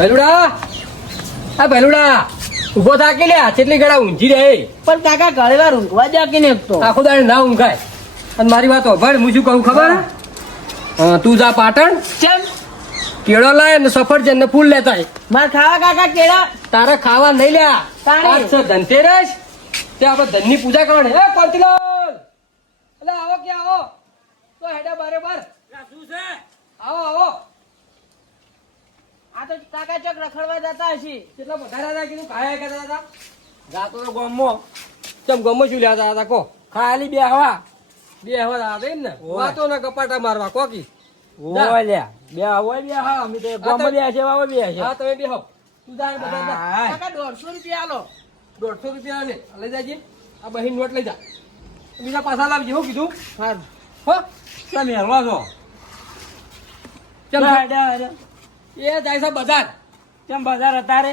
ભેલુડા આ ભેલુડા ઉભો થાકી લ્યા કેટલી ઘડા ઊંઘી રહે પણ કાકા ઘણીવાર ઊંઘવા જાગી ને તો આખો દાડે ના ઊંઘાય અને મારી વાત હોભળ હું શું કહું ખબર તું જા પાટણ ચમ કેળો લાય ને સફરજન ને ફૂલ લેતા આય. માર ખાવા કાકા કેળા તારે ખાવા નહીં લ્યા તારે? આજ છે ધનતેરસ તે આપણે ધનની પૂજા કરવાની હે કોંતીલાલ એટલે આવો કે આવો તો હેડા બારે બાર શું છે આવો આવો આ તો કાકા ચોક રખડવા જતા હશે કેટલા વધારે હતા કીધું કાયા કરતા હતા જાતો તો ગમો ચમ ગમો શું લેતા હતા કો ખાલી બે હવા હતા એમ ને વાતો ને કપાટા મારવા કોકી ઓય લ્યા બે હોય બે હા અમે તો ગામમાં બે છે વાવ બે છે હા તમે બેહો તું જા બધા જા. હા. કાકા 150 રૂપિયા આલો 150 રૂપિયા લે લઈ જાજે આ બહીન નોટ લઈ જા બીજા પાછા લાવજે હો કીધું સારું હો તમે હલવા દો ચમ હેડા એ જાય છે બજાર કેમ બજાર અતારે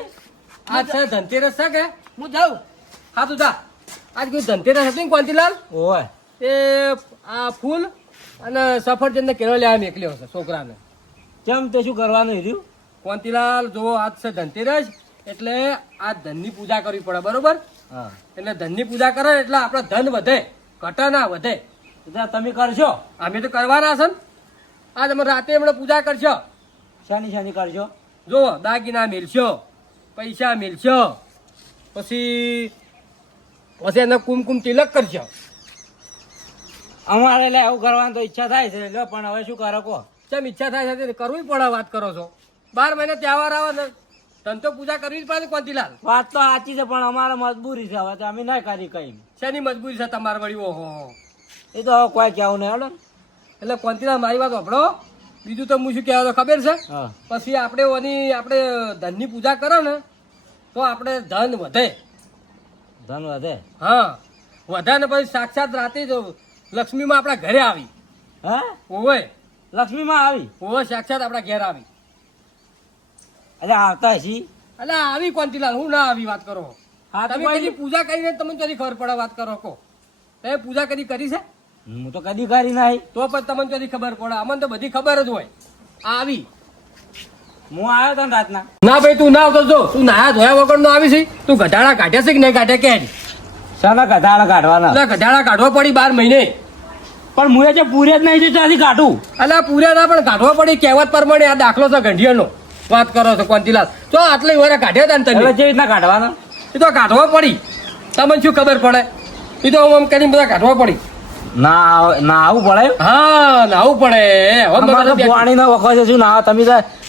આજ છે ધનતેરસ છે કે હું જાઉં હા તું જા આજ કોઈ ધનતેરસ હતી ને કોંતીલાલ ઓય એ આ ફૂલ અને સફરજન ને કેળો લેવા મેકલ્યો છે છોકરાને કેમ તે શું કરવાનું રહ્યું કોંતીલાલ જો આજ છે ધનતેરસ એટલે આ ધનની પૂજા કરવી પડે બરોબર હા એટલે ધનની પૂજા કરે એટલે આપડે ધન વધે ઘટે ના વધે એટલે તમે કરશો અમે તો કરવાના છે ને આજ અમે રાતે એમણે પૂજા કરશો શાની શાની કરશો જો દાગીના મેલશો પૈસા મેલશો પછી એને કુમકુમ તિલક કરશો અમારે એટલે આવું કરવાની તો ઈચ્છા થાય છે લો, પણ હવે શું કરો કો કેમ ઈચ્છા થાય છે કરવી પડે વાત કરો છો 12 મહિને તહેવાર આવે ને ધન તો પૂજા કરવી જ પડે કોંતીલાલ વાત તો સાચી છે પણ અમારે મજબૂરી છે હવે તો અમે ના કરી કઈ શેની મજબૂરી છે તમારે વળી ઓહો એ તો હવે કોઈ કેવું નહીં હેડો એટલે કોંતીલાલ મારી વાત સાંભળો બીજું તો હું શું કહેવા ખબર છે હા પછી આપણે ધનની પૂજા કરે ને તો આપણે ધન વધે ધન વધે હા વધે ને પછી સાક્ષાત રાતે જ લક્ષ્મીમાં આપણા ઘરે આવી હા ઓવે લક્ષ્મીમાં આવી ઓવે સાક્ષાત આપણા ઘેર આવી એટલે આવતા હશી એટલે આવી કોંતીલાલ હું ના આવી વાત કરો હા તો તમે કોઈ કદી પૂજા કરીને તમને કદી ખબર પડે વાત કરો કો તમે પૂજા કદી કરી છે હું તો કદી કરી નહીં તો પછી તમને કદી ખબર પડે અમને તો બધી ખબર જ હોય આ આવી હું આવ્યો તો ને રાતના ના ભાઈ તું ના આવતો જો તું નાયા ધોયા વગર નો આવી છે તું ગધાડા કાઢ્યા છે કે નહીં કાઢ્યા કે શાના કથાળા કાઢવાના એટલે ગધાડા કાઢવા પડી 12 મહિને પણ મુએ જે પૂરે જ નહીં છે ત્યાંથી કાઢું એટલે પૂરા ના પણ કાઢવા પડી કહેવત પ્રમાણે આ દાખલો છે ગંઢિયાનો વાત કરો છો કોંતીલાલ તો આટલી વાર કાઢ્યા હતા ને હવે તમે કેવી રીતના કાઢવાના એ તો કાઢવા પડી તમને શું ખબર પડે એ તો આમ કરીને બધા કાઢવા પડી ના આવું પડે હા નાવું પડે હવે અમારે તો બધા પાણી ના વખો છે શું ના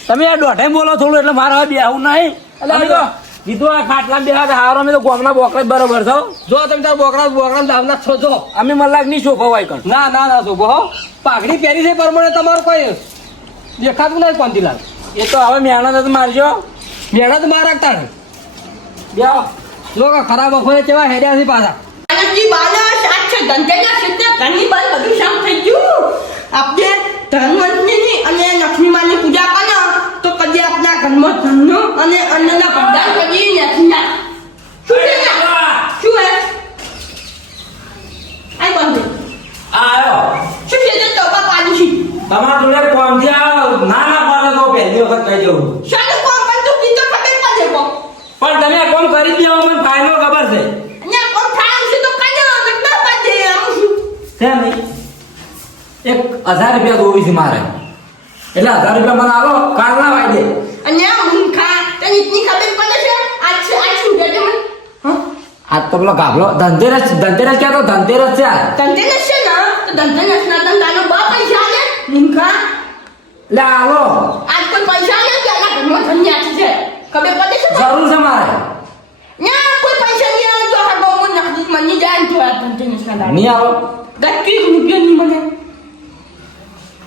તમે આ દોઢે બોલો થોડું એટલે મારે હવે બેહવું નહીં એટલે અમે તો કીધું આ ખાટલા બેહા હારો અમે તો ગામના બોકડા જ બરોબર છો જો તમે તાર બોકડા લાવના છો જો અમે મલાક નહીં શોખો હોય કર ના ના ના શોભો હો પાઘડી પહેરી છે પ્રમાણે તમારું કોઈ દેખાતું નહીં કોંતીલાલ એ તો હવે મહેનત જ મારજો મહેનત માં રાખતા ને બેહો જો કે ખરાબ બપોરે કેવા હેડ્યા છે પાછા આનંદજી બાલા સાત છે ધનતેરસ એટલે ઘરની બાર બધું શામ થઈ ગયું આપણે ધનવંતની અને લક્ષ્મીમાની પૂજા કરો તો કદી આપણા ઘરમાં ધનનો અને અન્નના ભંડાર કદી નથી ના શું છે ના? શું હે આઈ બંધ આવ્યો શું છે તો તોબા પાડી તમારા જોડે કોમથી આવો ના પાડે તો પહેલી વખત કહી દઉં શાનું કોમ પણ તું કીધો ખબર પડે કો પણ તમે આ કોમ કરી દેવો મને ફાઇનલ ખબર છે અને કોમ થાય છે તો કજો નકર પાડે આમ શું છે નહીં 1000 રૂપિયા દોવી છે મારે એટલે 1000 રૂપિયા મને આલો કાલના વાયદે અને આ મુંખા તને ઇતની ખબર પડે છે આજ શું કે મને હા આ તો પેલો ગાભલો ધનતેરસ ક્યાં તો ધનતેરસ છે આ ધનતેરસ છે ને તો ધનતેરસ ના તને તારો બા પૈસા લે મુંખા લે આલો આજ કોઈ પૈસા લે કે આના ઘરમાં ધન્યાથી છે ખબર પડે છે જરૂર છે મારે ના કોઈ પૈસા નહીં આવે તો આ ગામમાં નખી મની જાય તો આ ધનતેરસ ના દાડે નહીં આવો 10 રૂપિયા ની મને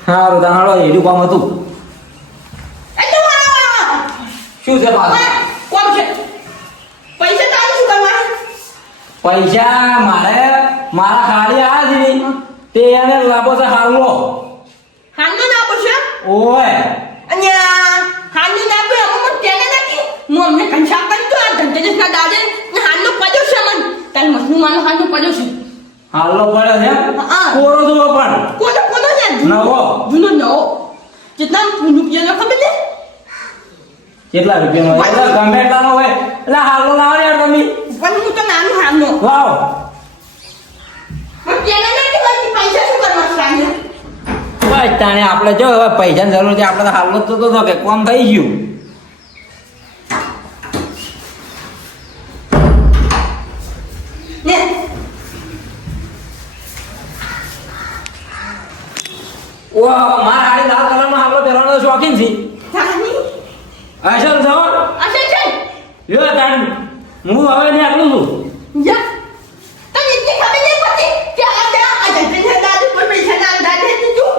હારું દાડો એડું કામ હતું એ તો શું છે બાપ કોમ છે પૈસા તારે શું કરવા પૈસા મારા ખાડી આ છે ને, તે એને લાભો છે હાલો હાંડો ના પડશે ઓય અને હાંડો ના પડે અમુક તેને નાખી હું અમને કંસા કરી તો આ ધનતેરસ ના દાડે હાંડો પડ્યો છે મને તાર મસલુમાનો હાંડો પડ્યો છે હાલો પડે છે હા. કોરો તો પણ કોનો છે નવો જૂનો નવો કેટલા રૂપિયા ખબર છે કેટલા રૂપિયાનો હોય? એટલે ગમે એટલાનો હોય એટલે હાલો લાવો ને યાર તમે પણ હું તો નાનું હાલનો લાવો. પણ પેલા નથી બધી પૈસા શું કરવા સાંજે બસ તાણે આપણે જો હવે પૈસાની જરૂર છે આપણે તો હાલો તો કે કોમ થઈ ગયું. ને ઓહ મારા હાડી લાલ કલરનો હાલો પહેરવાનો શોખીન છે. જાની અસલ છો અસલ છે લ્યો તાણ હું હવે ને આટલું છું. યા તને ઇતની ખબર નહીં પડતી કે આ ધંધેના દાદુ પર પૈસા ના દાદે તું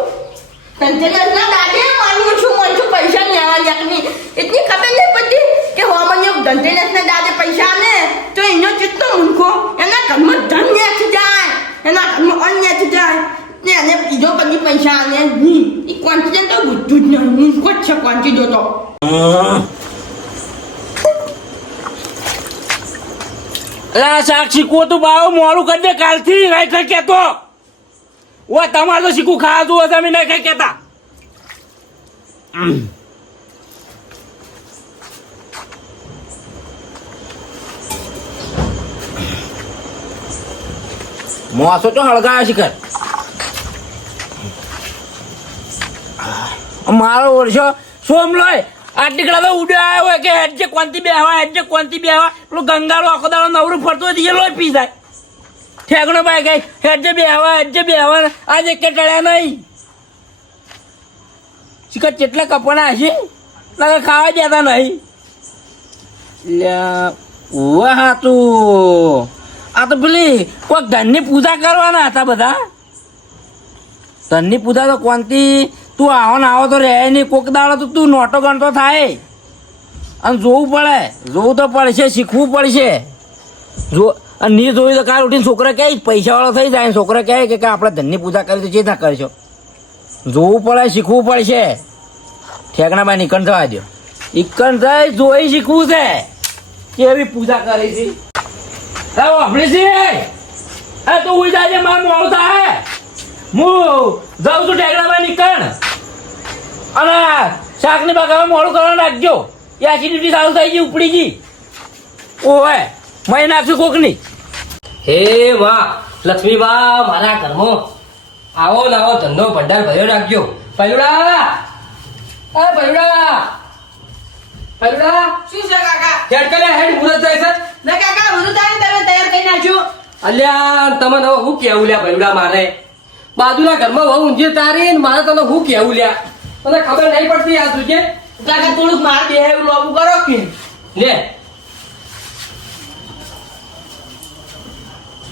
ધંધેના દાદે માનું છું પૈસા નહીં આવા યાકની ઇતની ખબર નહીં પડતી કે હોમને ધંધેના દાદે પૈસા ને તો એનો કેટલો મૂર્ખો એના ઘરમાં ધન નેચ જાય એના ઘરમાં અન્ન નેચ જાય ને એને બીજો કદી પૈસા આને નહીં એ કોન્ફિડન્સ તો બધું જ નહીં મૂર્ખો જ છે કોન્ફિડન્સ તો અલા સાક્ષી કો તું બાવ મોડું કરી દે કાલથી નહીં કઈ કેતો ઓ તમારે તો શીખું ખાતું હશે અમે નહીં કઈ કેતા મોસો તો હળગાયા શીખર મારો ઓળશો સોમ લોય આ ટીકડા તો ઉડ્યા હોય કે હેડજે કોંતી બેહવા પેલું ગંગારો આખો દાડો નવરું ફરતો હોય એ લોહી પી જાય ઠેકણો ભાઈ ગઈ હેડજે બેહવા આજે એક ટળ્યા નહીં શીખર કેટલા કપડા હશે લાગે ખાવા દેતા નહીં હા તું આ તો પેલી કોઈ ધનની પૂજા કરવાના હતા બધા ધનની પૂજા તો કોંતી તું આવો ને આવો તો રહે નહીં કોક દાડો તો તું નોટો ગણતો થાય અને જોવું તો પડશે શીખવું પડશે જો અને નહીં જોયું તો કાલ ઉઠીને છોકરા કહે પૈસાવાળો થઈ જાય છોકરા કહે કે આપણે ધનની પૂજા કરી તો જે ના કરશો જોવું પડે શીખવું પડશે ઠેકણા ભાઈ નીકળ થવા દો નીકળ થાય જોઈ શીખવું છે કેવી પૂજા કરી છે આપણે છે તો ઉઈ જાય મારું મોડું થાય હું જાઉં છું ટેકરામાં નીકળ અને શાકની બાગામાં મોડું કરવાનું રાખજો એ એસિડિટી સારું થઈ ગઈ ઉપડી ગઈ ઓહે મય નાખશું કોકની હે વાહ લક્ષ્મી બા મારા ઘરમાં આવો ને આવો ધંધો ભંડાર ભર્યો રાખજો પૈલુડા શું છે કાકા હેડ કરે હેડ મુરત જાય છે ને કાકા બધું તારે તમે તૈયાર કરી નાખજો અલ્યા તમને હવે હું કેવું લ્યા પૈલુડા મારે બાજુના ઘરમાં બહુ ઊંઝી તારી ને મારે તને હું કેવું લ્યા મને ખબર નહીં પડતી આ તું કે કાકા થોડુંક માર બે એવું લોબુ કરો કે લે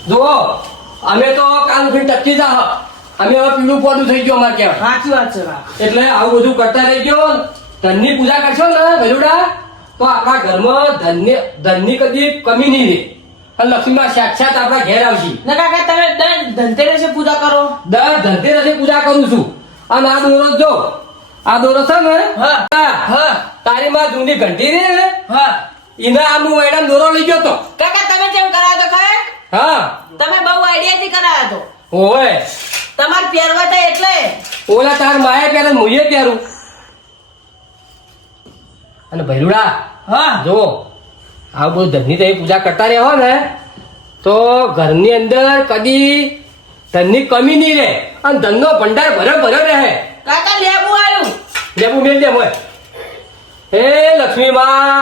જુઓ અમે તો કાલ ઉઠીને ટકી જા અમે હવે પીળું પોડું થઈ ગયું અમારે કહેવાય સાચી વાત છે કાકા એટલે આવું બધું કરતા રહી ગયો ધનની પૂજા કરશો ને ભલુડા તો આપણા ઘરમાં ધનની કદી કમી નહીં રહે અને લક્ષ્મીમાં સાક્ષાત આપણા ઘેર આવશે ને કાકા તમે ધનતેરસે પૂજા કરો દર ધનતેરસે પૂજા કરું છું અને આ દોરો જો આ દોરો છે ને હા તારી માં જૂની ઘંટી રે ને હા એના આમ વેડામ દોરો લઈ ગયો તો કાકા તમે કેમ કરાયો તો ખબર હા તમે બહુ આઈડિયા થી કરાયો તો ઓય તમાર પહેરવા હતા એટલે ઓલા તાર માએ પહેરે મુએ પહેરું અને ભૈરુડા હા જો આવું બધું ધનની તમે પૂજા કરતા રહો ને તો ઘરની અંદર કદી ધનની કમી નહીં રહે અને ધનનો ભંડાર ભર્યો રહે કાકા લેબુ આવ્યું લેબુ મેલ દે મોય હે લક્ષ્મી માં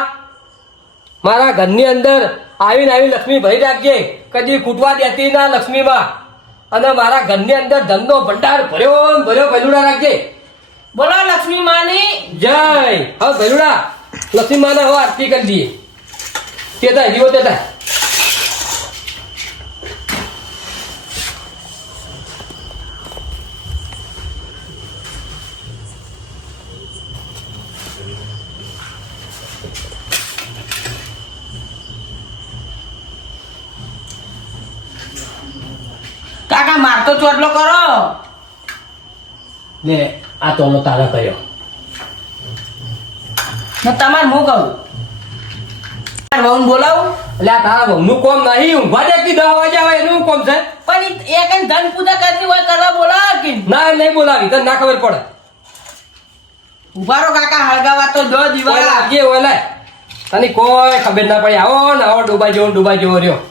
મારા ઘરની અંદર આવીને લક્ષ્મી ભરી રાખજે કદી ખૂટવા દેતી ના લક્ષ્મી માં અને મારા ઘરની અંદર ધનનો ભંડાર ભર્યો ભૈલુડા રાખજે બોલો લક્ષ્મી માની જય હવે ભૈલુડા લક્ષ્મી માને હવે આરતી કરી દઈએ તેતા જીવો તેતા કાકા માર તો ચોટલો કરો ને આ તો તારા કર્યો ને તમારે હું કહું વહુને બોલાવું એટલે આ તારા બહુનું કોમ નહીં ઊંઘવા દે કે 10 વાગે આવે એનું કોમ છે પણ એક ધન પૂજા કરતી હોય કરવા બોલાવો કે ના નહીં બોલાવી તને ના ખબર પડે ઉભા રહો કાકા હળગાવા તો દો ઓય દીવા લાગીએ ઓય લાય તને કોઈ ખબર ના પડી આવો ને આવો ડૂબા જેવો રહ્યો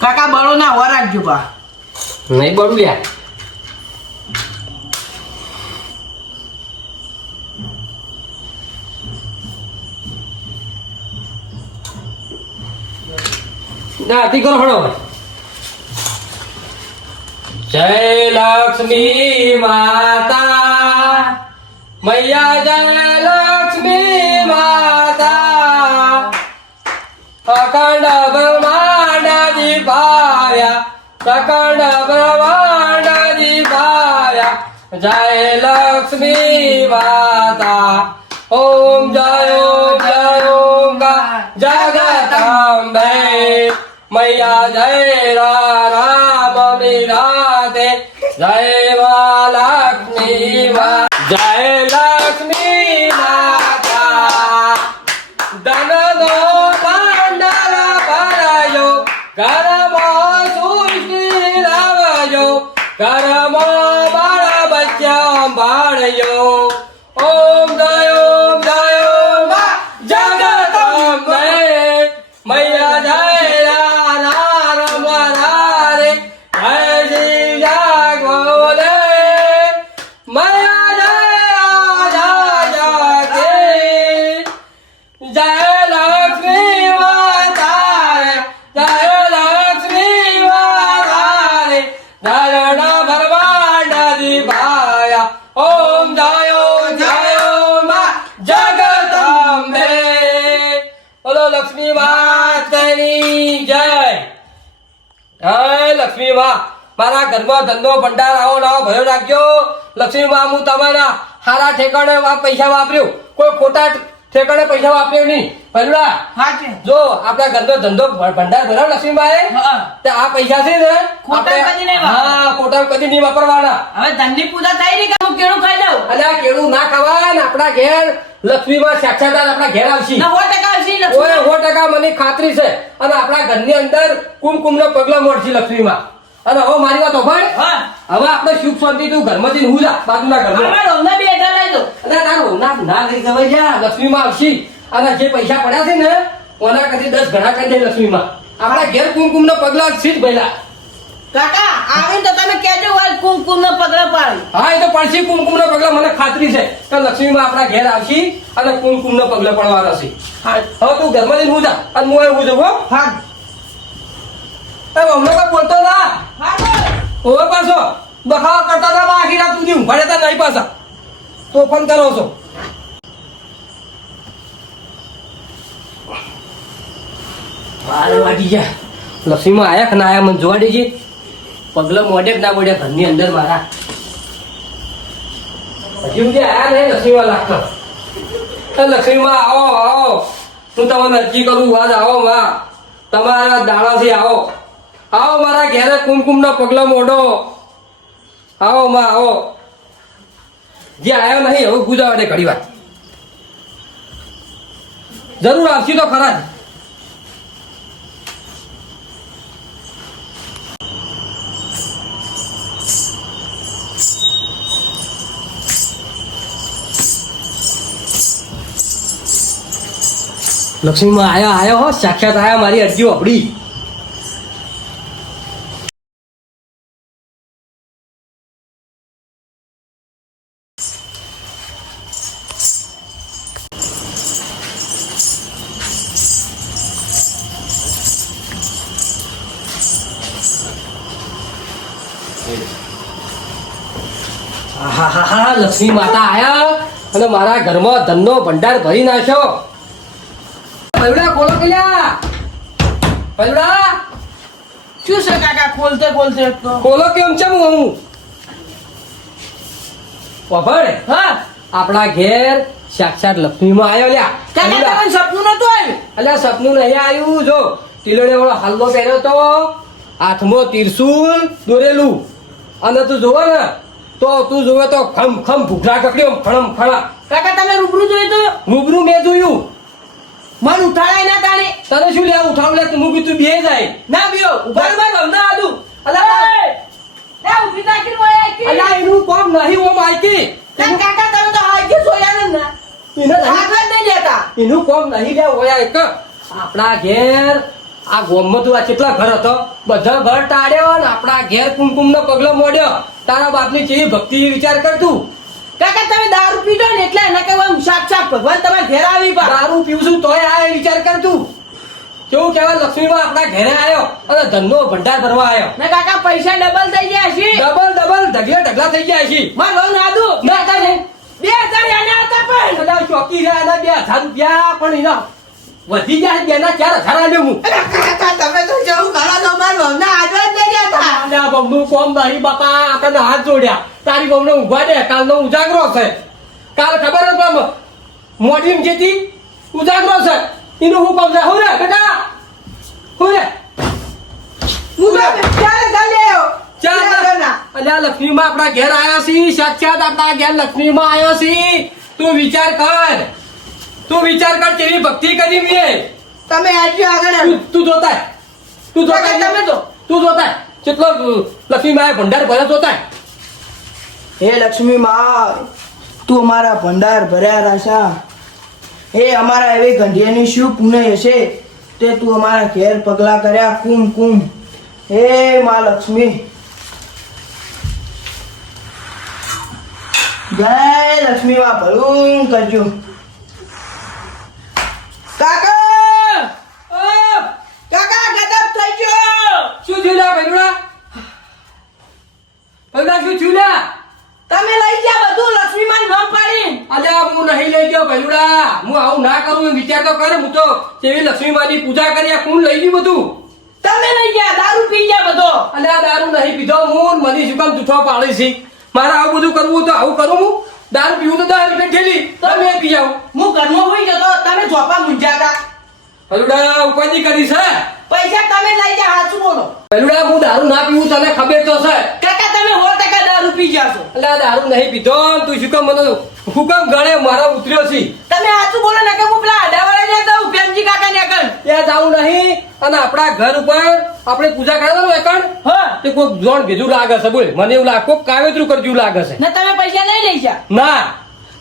કાકા બળો ના હવા રાખજો બા નહીં બળું લ્યા ના આરતી કરો હળો જય લક્ષ્મી માતા મૈયા જય લક્ષ્મી માતા અખંડ બ્રહ્માંડ દીપાયા અખંડ બ્રહ્માંડ દીપાયા જય લક્ષ્મી માતા ઓમ જય ઓમ જગદંબે મૈયા જય રામ રાધે જય લક્ષ્મી જય લક્ષ્મી માતા ધનનો મંડળ ભરાયો ઘરમાં સૃષ્ટિ લાવજો ઘરમાં બાળ બચ્ચા સંભાળ્યો ઓમ જય જગદંબે મૈયા જય રામ રાધે જય શ્રી જાગોલે મૈયા જય જય લક્ષ્મી માતા જય લક્ષ્મી માતા ધરણ ભરવાડ દીપાયા ઓમ જય જગદંબે બોલો લક્ષ્મી માતાની જય જય લક્ષ્મી માં મારા ઘરમાં ધંધો ભંડાર આવો નવો ભયો રાખજો લક્ષ્મી માં હું તમારા સારા ઠેકાણે પૈસા વાપર્યું કોઈ ખોટા ઠેકાણે પૈસા વાપર્યો નહીં ભરડા હા છે જો આપણા ઘરનો ધંધો ભંડાર ભરાવ લક્ષ્મીબાઈ હા. તે આ પૈસા છે ને ખોટા આપણે- કદી નહીં વાપરવાના. હા ખોટા કદી નહીં વાપરવાના હવે ધનની પૂજા થઈ રહી કે હું કેળું ખાઈ જાઉં અને આ કેળું ના ખવાય ને આપણા ઘેર લક્ષ્મીમાં સાક્ષાત આપણા ઘેર આવશે ના 100% આવશે ઓય લક્ષ્મી 100% મને ખાતરી છે અને આપણા ઘરની અંદર કુમકુમનો પગલો મળશે લક્ષ્મીમાં અને હવે મારી વાત સાંભળ હા હવે આપણે સુખ શાંતિ તું ઘરમાં જઈને હું જા બાજુના ઘરમાં અમાર રોમના બે હજાર લઈ દો અને તારું ના લઈ જવાય જા લક્ષ્મીમાં આવશે અને જે પૈસા પડ્યા છે ને ઓના કદી 10 ગણા કરી દે લક્ષ્મીમાં આપણા ઘેર કુમકુમનો પગલો સીધ ભયલા કાકા આવીને તો તમે કહેજો હોય કુમકુમ નો પગલા પાડી હા એ તો પડશે કુમકુમનો પગલો મને ખાતરી છે કે લક્ષ્મીમાં આપણા ઘેર આવશે અને કુમકુમનો પગલો પડવાનો છે હા હવે તું ઘરમાં જઈને હું જા અને હું એવું જવું હો હા એ હમણાં કોઈ બોલતો ના હા ઓવે પાછો બખાવા કરતા હતા બા આખી રાત સુધી ઊંઘાડે તા નહીં પાછા તો ફોન કરો છો બાર વાગી ગયા લક્ષ્મીમાં આયા કે ના આયા મને જોવા દેજે પગલો મોઢે કે ના મોઢે ઘરની અંદર મારા હજી સુધી આયા નહીં લક્ષ્મીમાં લાગતો લક્ષ્મીમાં આવો આવો હું તમને અરજી કરું આજ આવો માં તમારા દાડાથી આવો આવો મારા ઘેરે કુમકુમનો પગલો મોઢો આવો માં આવો જે આવ્યો નહીં હવે ગુજાવા દે ઘડી વાર જરૂર આવશે તો ખરા જ લક્ષ્મીમાં આયો હો સાક્ષાત આયા મારી અરજી અપડી આહાહાહા, લક્ષ્મી માતા આયા અને મારા ઘરમાં ધનનો ભંડાર ભરી નાખ્યો પૈડા ખોલો કેલ્યા પૈડા શું છે કાકા ખોલતે ખોલતે તો ખોલો કેમ છે હું વભાડે હા આપણા ઘેર સાક્ષાત લક્ષ્મીમાં આવ્યો લ્યા કાકા તમને સપનું નતું આવ્યું અલ્યા સપનું નહીં આવ્યું જો ટીલોડે વાળો હાલવો પહેર્યો તો હાથમાં ત્રિશુલ દોરેલું અને તું જોવે ને તો તું જોવે તો ખમ ખમ ભૂખરા કકડ્યો ખણમ ખણા કાકા તમે રૂબરૂ જોયું તો રૂબરૂ મેં જોયું મન ઉઠાડાય ના તાણે તને શું લે ઉઠાવ લે તું કીધું બે જાય ના બીઓ ઉભા ઉભા રહો, ના આદુ અલા લે ઉભી તાકી મોય આકી અલા એનું કોમ નહીં ઓમ આઈકી ના કાકા તમે તો આકી સોયા ને એને નહીં હાથ જ નહીં લેતા એનું કોમ નહીં લે ઓયા એક આપણા ઘેર આ ગોમમાં તું આ કેટલા ઘર હતો બધા ઘર ટાળ્યો ને આપણા ઘેર કુમકુમ નો પગલો મોડ્યો તારા બાપની ચેવી ભક્તિ વિચાર કર તું કાકા તમે દારૂ પીધો ને એટલે એના કહેવા સાક્ષાત ભગવાન તમારા ઘેર આવી પા દારૂ પીવું છું તોય આ વિચાર કર તું કેવું કહેવાય લક્ષ્મીમાં આપણા ઘરે આવ્યો અને ધનનો ભંડાર ભરવા આવ્યો ને કાકા પૈસા ડબલ થઈ ગયા છે ડબલ ઢગલા થઈ ગયા છે માર બહુ નાદુ ના તારે 2000 આના હતા પણ કદાચ ચોકી રહ્યા એના 2000 રૂપિયા પણ એના વધી જાય બેના 4000 આલ્યો હું અરે કાકા તમે તો જવું ઘણા તો માર બહુના આગળ જ નહીં હતા આના બહુનું કોમ નહીં બાપા આપણને હાથ જોડ્યા તારી બહુને ઉભા દે કાલનો ઉજાગરો છે કાલ ખબર હતો મોડી જેથી ઉજાગરો છે એનું હું કોમ છે હું રે બેટા હું રે હું તો ક્યારે ચાલ્યો અલ્યા લક્ષ્મીમાં આપણા ઘેર આયા છી સાક્ષાત આપણા ઘેર લક્ષ્મીમાં આયો છી તું વિચાર કર કેવી ભક્તિ કરી મેં તમે આજુ આગળ તું જોતા તમે તો તું જોતા કેટલો લક્ષ્મીમાં ભંડાર ભર્યો જોતા હે લક્ષ્મી માં તું અમારા ભંડાર ભર્યા રાશા હે અમારા એવી ગંઢિયાની શું પુણ્ય હશે તે તું અમારા ઘેર પગલા કર્યા કુમ હે માં લક્ષ્મી જય લક્ષ્મી માં ભલું કરજો કાકા કાકા ગદબ થઈ ગયો શું થયું લા ભૈલુડા શું થયું લા તમે લઈ ગયા બધું લક્ષ્મીમાં નામ પાડી અલ્યા હું નહીં લઈ ગયો ભૈલુડા હું આવું ના કરું એમ વિચાર તો કર હું તો કેવી લક્ષ્મીમાની પૂજા કરી આ કોણ લઈ ગયું બધું તમે લઈ ગયા દારૂ પી ગયા બધો અલ્યા દારૂ નહીં પીધો હું મને શું કામ જૂઠો પાડે છે મારે આવું બધું કરવું તો આવું કરું હું દારૂ પીવું તો 10 રૂપિયા ઠેલી તમે પી જાવ હું ઘરમાં હોઈ જતો તમે ઝોપા મૂંઝ્યા હતા ભૈલુડા ઉપાધિ કરી છે પૈસા તમે લઈ ગયા હાચું બોલો ભૈલુડા હું દારૂ ના પીવું તને ખબર તો છે કાકા તમે 100% દારૂ પી ગયા છો અલ્યા દારૂ નહીં પીધો તું શું કામ મને હુકમ ગણે મારો ઉતર્યો છે તમે હાચું બોલો ને કે હું પેલા આડાવાળા ને જાઉં પ્રેમજી કાકા ને કણ ત્યાં જાવું નહીં અને આપણા ઘર ઉપર આપણે પૂજા કરવાનું એકણ હા તે કોઈક જોણ ભેજું લાગે છે બોલ મને એવું લાગે કોઈક કાવેતરું કરજું લાગે છે ને તમે પૈસા લઈ લઈ ગયા ના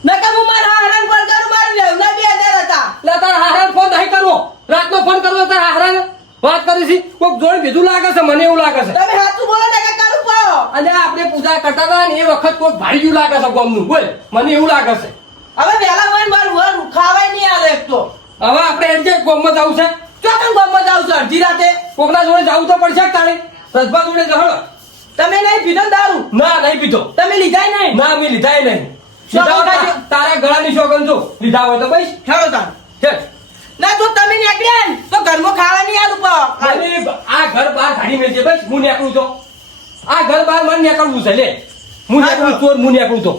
નકા હું મારા હારણ પર કરું મારું લેવના 2000 હતા એટલે તારા હારાને ફોન નહીં કરવો રાતનો ફોન કરવો તારા હારાને વાત કરી છે કોઈક જોણ ભેજું લાગે છે મને એવું લાગે છે તમે હાચું બોલો ને કે કરું પાડો અને આપણે પૂજા કરતા હતા ને એ વખત કોઈક ભાડ્યું લાગે છે ગોમનું બોલ મને એવું લાગે છે હવે વેલા હોય મારું વર ખાવાય નહીં આલે એક તો હવે આપણે એમ કે ગોમમાં જવું છે ચોકન ગામમાં જાવ છો અડધી રાતે કોકના જોડે જવું તો પડશે જ તારે રસભા જોડે જહળ તમે નહીં પીધો ને દારૂ ના નહીં પીધો તમે લીધા નહીં ના મેં લીધાય નહીં શું લીધા હોય લીધા છે? તારા ગળાની શોગન જો લીધા હોય તો બસ હેડો તાર હેડ. ના જો તમે નીકળ્યા ને તો ઘરમાં ખાવા નહીં આલું પાવ મને આ ઘર બહાર કાઢી મેળજે બસ હું નીકળું તો આ ઘર બહાર મને નીકળવું છે લે હું હા, નીકળું હા. ચોર હું નીકળું તો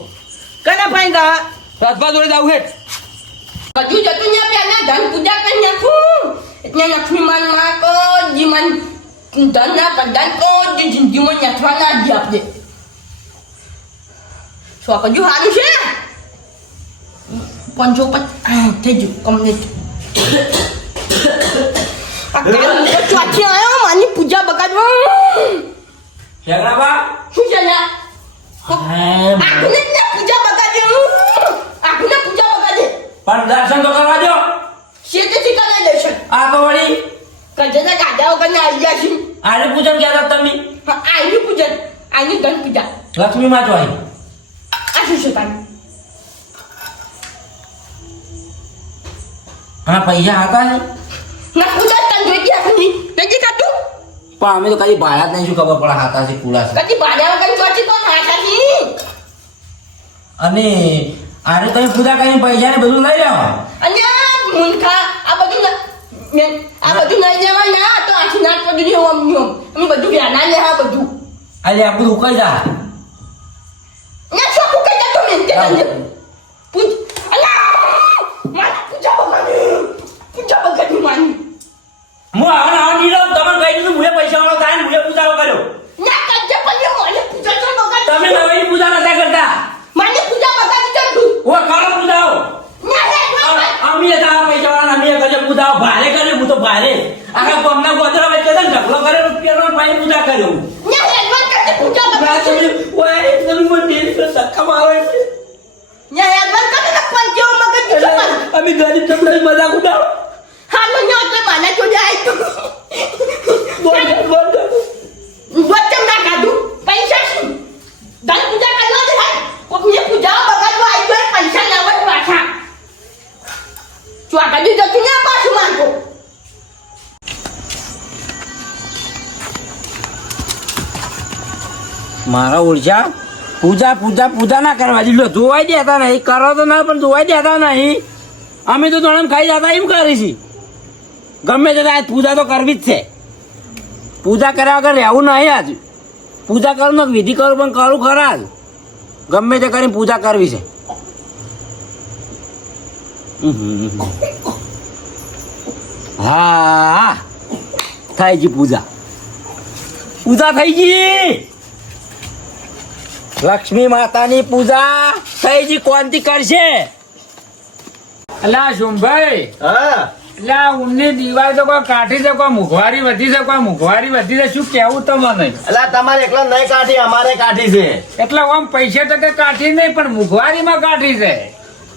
કને ફાઈન દા રસભા જોડે જાવું હેડ હજુ જતું ને પેલા ધન પૂજા કરી નાખું એટલે લક્ષ્મી માન માં કો જીવન ધન ના કદાચ તો જિંદગીમાં નાખવા ના દી આપણે શું હજુ સારું છે 550 થઈ ગયું કમ્પ્લીટ આ કાલ ચોથી આવ્યો માની પૂજા બગાડવા ઝઘડા શું છે ને આખુને જ ને પૂજા બગાડે આખુને પૂજા બગાડે પણ દર્શન તો કરવા દો શેતેથી કરે દર્શન આ તો વળી કજેના ગાડા વગર આવી ગયા છે આને પૂજન ક્યાં હતા તમે આની પૂજન આની ધન પૂજા લક્ષ્મી માં જો આવી આ શું છે તારું હા પૈસા હતા ને ના પૂજા તન જોઈ ગયા ખની નથી કાતું પણ અમે તો કદી ભાડા જ નહીં શું ખબર પડે હાથા છે કુડા છે કદી ભાડ્યા વગર ચોચી તો થાતા ની અને આને તમે પૂજા કરીને પૈસા ને બધું લઈ લેવા અને મુનખા આ બધું આ બધું નહીં જવા ના તો આખી નાટ બધું નહીં હોમ નિયમ અમે બધું વ્યાના લે આ બધું આજે આ બધું ઉકાઈ જા ના શું કુકે જતો મેં તે તને પૂજ અલા મારા પૂજા બગાડી માની હું આવા નહીં લઉં તમે કહી દીધું મુએ પૈસા વાળો થાય ને મુએ પૂજા કર્યો ના કજે પડ્યો મને પૂજા તો બગાડી તમે નવાની પૂજા નતા કરતા મને પૂજા બગાડી તું ઓ કાળો પૂજાઓ ના અમે હતા પૈસા વાળા અમે કરજે પૂજા પૂજા ના તમે ઓય તમે મને ડેરી પર ધક્કા મારો છે. ન્યા એડવાન્સ કરી નાખવાનું કેવો મગજ છે તમારું. અમે ગરીબ છોકરાની મજાક ઉડાડો. હાલો ન્યા એટલે મને જોડે આઈ તો બોલ. વચ્ચે ના કાઢું પૈસા શું ધન પૂજા કરવા દે હાય કોકની પૂજા બગાડવા આવી ગયો પૈસા લાવવા પાછા જો આ કાઢી જતું ના પાછું માંગો મારા ઓળશા પૂજા ના કરવા દીધો. જોવાઈ દેતા નહીં, કરો તો ના પણ જોવાઈ દેતા નહીં. અમે તો તોડમ ખાઈ જતા એમ કરી છે. ગમે તે આજ પૂજા તો કરવી જ છે. પૂજા કર્યા વગર રહેવું નહીં. આજ પૂજા કરું વિધિ કરું પણ કરું ખરા જ. ગમે તે કરીને પૂજા કરવી છે. હા થઈ ગઈ પૂજા થઈ ગઈ. લક્ષ્મી માતાની પૂજા થઈ ગઈ. કોણથી કરશે? અલા શુંભાઈ, હા એટલે આ ઊનની દિવાળી તો કોઈ કાઠી છે, કોઈ મોંઘવારી વધી છે, કોઈ મોંઘવારી વધી છે. શું કેવું તમને? એટલે તમારે એકલા નહીં કાઢી, અમારે કાઢી છે. એટલે આમ પૈસા ટકે કાઠી નહીં, પણ મોંઘવારીમાં કાઠી છે.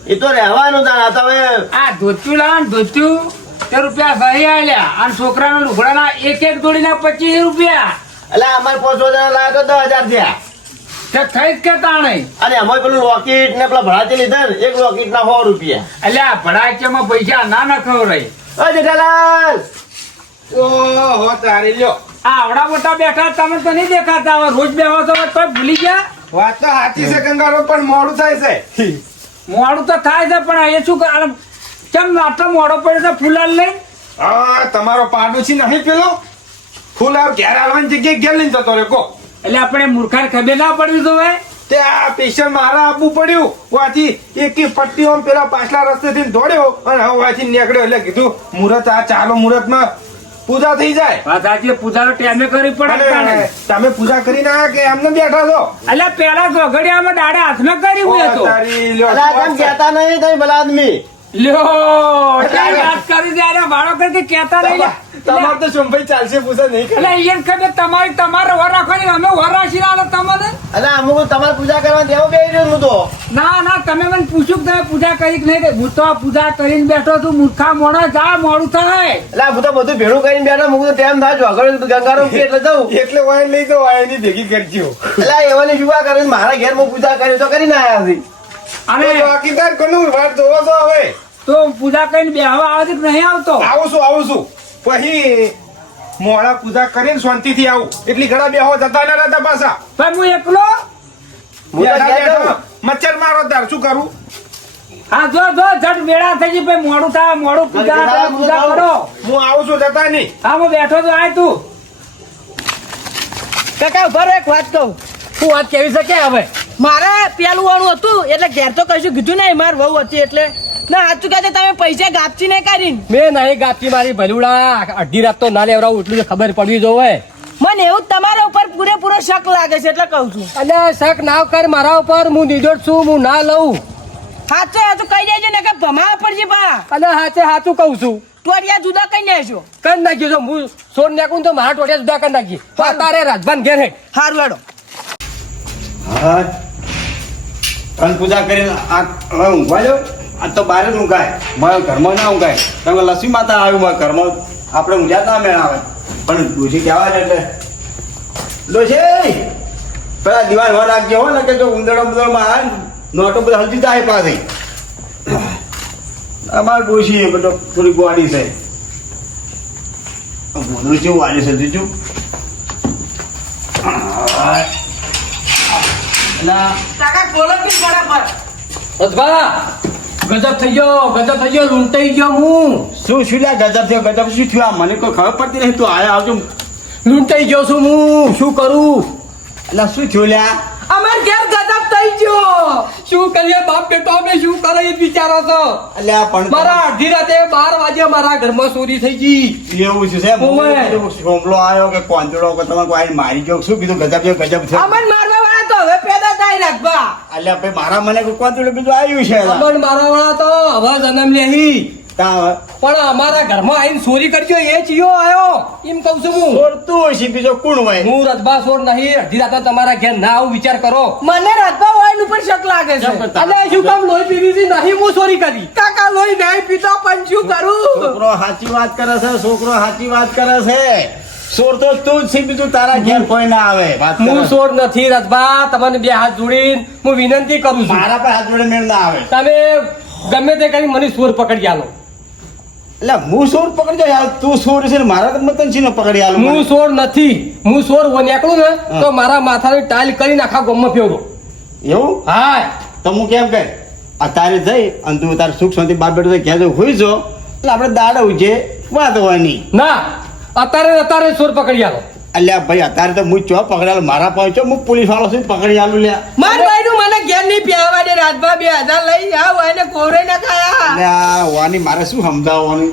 એ તો રહેવાનું તાણા તમે. આ ધોતું લાવ ને ધોતું તે રૂપિયા સહી આલ્યા, અને છોકરાના લુગડાના એક જોડીના 25 રૂપિયા. એટલે અમારે 500 જણા લાવ્યો તો 10,000 થયા. તે થઈ જ કે તાણે. અને અમે પેલું લોકેટ ને પેલા ભડાચી લીધા ને, એક લોકેટ ના 100 રૂપિયા. એટલે આ ભડાચ્યામાં પૈસા ના ખવડાય. ઓ જેઠાલાલ, ઓહો તારી લ્યો. આ આવડા મોટા બેઠા તમે તો નહીં દેખાતા. હવે રોજ બેહો છો તો ભૂલી ગયા. વાત તો સાચી છે ગંગારો, પણ મોડું થાય છે. મોડું તો થાય છે, પણ એ શું કરે? કેમ આટલો મોડો પડ્યો છે ફૂલાલ લઈ? હા તમારો પાડોશી નહીં પેલો ફૂલ આવ ઘેર આવવાની જગ્યાએ ઘેર લઈને જતો રે કો. એટલે આપણે મૂર્ખાને ખબર ના પડવી તો ભાઈ. તે આ પેશન્ટ મારા આપવું પડ્યું. વાથી એક પટ્ટી આમ પેલા પાછલા રસ્તેથી દોડ્યો અને હવે વાથી નીકળ્યો. એટલે કીધું મુહૂર્ત આ ચાલો મુહૂર્તમાં પૂજા થઈ જાય. વાત સાચી, પૂજાનો ટાઈમે કરવી પડે અને તાણે. તમે પૂજા કરીને આયા કે એમને બેઠા છો? એટલે પેલા તો ઘડિયામાં દાડા હાથમાં કરી હોય તો. તારી લ્યો એટલે આ કેમ કહેતા નહીં તમે ભલા આદમી? લ્યો ક્યાં વાત કરી ત્યારે બાળકો કે કહેતા નહીં લે. તમારે તો શોભાઈ ચાલશે પૂજા નહીં કરે. એટલે અહીંયા ખબર તમારે વર રાખવાની, અમે વર રાખી રહ્યા તમને. એટલે અમુક તમારે પૂજા કરવા દેવો બે રહ્યો હું તો. ના તમે મને પૂછ્યું કે તમે પૂજા કરી કે નહીં? હું તો પૂજા કરીને બેઠો છું. મૂર્ખા મોણસ જા મોડું થાય. એટલે હું તો બધું ભેળું કરીને બેઠા, મુક તો ટાઈમ થાય જો ગંગારો કે એટલે જવું. એટલે વાય લઈ તો વાય ની ભેગી કરજો. એટલે એવાની શું કરે મારા ઘેર માં પૂજા કરી તો કરીને આયા હતી. અને બાકીદાર કોનું વાત જોવો છો હવે? તો પૂજા કરીને બેહવા આવે છે કે નહીં આવતો? આવું છું પછી મોડા પૂજા કરીને શાંતિથી આવું. એટલી ઘણા બેહો જતા ના રહેતા પાછા. પણ હું એકલો. હું તો ઘેર જાઉં. મચ્છર મારો તાર શું કરું? હા જો ઝટ વેળા થઈ ગઈ ભાઈ. મોડું થાય, મોડું પૂજા કરો. હું આવું છું જતા નહીં. હા હું બેઠો તો આય તું. કાકા ઉભા રહો, એક વાત કહું. શું વાત કેવી છે કે હવે? મારે પેલું વાળું હતું એટલે ઘેર તો કશું કીધું નહીં. માર વહુ હતી એટલે ના સાચું કહે તમે પૈસા ગાપચી નહીં કરીને. મેં નહીં ગાપતી મારી ભલુડા. અડધી રાત તો ના લેવડાવું એટલું તો ખબર પડવી જોવે. મને એવું જ તમારા ઉપર પૂરેપૂરો શક લાગે છે એટલે કહું છું. અને શક ના કર મારા ઉપર. હું નિર્દોષ છું, હું ના લઉં. સાચું કહી દેજો ને કે ભમાવા પડશે પા. અને સાચું કહું છું. ટોટિયા જુદા કઈ નાખજો. કરી નાખ્યું છો. હું સોન નાખું તો મારા ટોટિયા જુદા કરી નાખી. તો તારે રાજભાન ઘેર હેઠ. હારું હેડો. હા કન પૂજા કરીને આ હવે ઊંઘવા જાવ. આ તો બહાર જ ઊંઘાય, મારા ઘરમાં ના ઊંઘાય. કારણ કે લક્ષ્મી માતા આવ્યું મારા ઘરમાં, આપણે ઊંઘ્યા ના મેળ આવે. પણ ડોશી કહેવાય ને એટલે ડોશી પેલા દિવાલ વાર રાખજો હો ને, કે જો ઉંદરડમાં આવે ને નોટો બધા હલતી જાય પાસે. અમારે ડોશી બધો થોડી ગોળી છે. ગોળું કેવું વાળી છે દીધું. કાકા બોલો કે બરાબર. રજભા, ગજબ થઈ ગયો લૂંટાઈ ગયો હું. શું લ્યા ગજબ થયો? ગજબ શું થયું? આ મને કોઈ ખબર પડતી નહીં. તું આયા આવજો. લૂંટાઈ ગયો છું હું. શું કરું? એટલે શું થયું લ્યા? અમાર ઘેર ગજબ થઈ ગયો. શું કરીએ બાપ બેટો? અમે શું કરે એ વિચારો છો? અલ્યા પણ મારા અડધી રાતે 12 વાગે મારા ઘરમાં ચોરી થઈ ગઈ. એવું છે સાહેબ? ઓવે. સોમલો આવ્યો કે કોંતડો કે તમે કોઈ મારી ગયો? શું કીધું? ગજબ છે ગજબ છે. અમન મારવા વાળા તો હવે પેદા થાય રાખવા. અલ્યા ભાઈ મારા મને કોઈ કોંતડો બીજું આવ્યું છે. પણ મારા વાળા તો હવે જન્મ લેહી. કાં પણ અમારા ઘરમાં આવીને ચોરી કરજો એ ચિયો આયો એમ કહું છું હું ચોરતું હોય છે બીજો કોણ હોય હું રજબા ચોર નહીં અડધી રાતે તમારા ઘેર ના આવું વિચાર કરો મને રાજભા વાઈન ઉપર શક લાગે છે અને શું કામ લોહી પીવી હતી નહીં હું ચોરી કરી કાકા લોહી નહીં પીતો પણ શું કરું છોકરો સાચી વાત કરે છે છોકરો સાચી વાત કરે છે ચોર તો તું જ છે બીજું તારા ઘેર કોઈ ના આવે વાત કરે હું છે. ચોર નથી રજબા તમને બે હાથ જોડીને હું વિનંતી કરું છું મારા પર હાથ જોડે મેળ ના આવે તમે ગમે તે કરી મને ચોર પકડી આલો એટલે હું ચોર પકડી યાર તું ચોર છે ને મારા તો મતન છે ને પકડી આલું હું ચોર નથી હું ચોર નીકળું ને તો મારા માથાની ટાઈલ કરીને આખા ગામમાં ફેરવો એવું હા તો હું કેમ કહે અત્યારે જઈ અને તું તારે સુખ શાંતિ બાપ બેટો ઘેર જઈ હોઈ જો એટલે આપણે દાડા ઉજે વાત હોય નહીં ના અત્યારે ચોર પકડી આલો અલ્યા ભાઈ અત્યારે તો હું ચો પકડાયેલો મારા પહોંચો હું પોલીસ વાળો છું પકડી આલું લ્યા માર ભાઈનું મને ઘેર નહીં પ્યાવા દે રાજભા 2000 લઈ આવ એને કોરે ના ખાયા અલ્યા વાની મારે શું સમજાવવાનું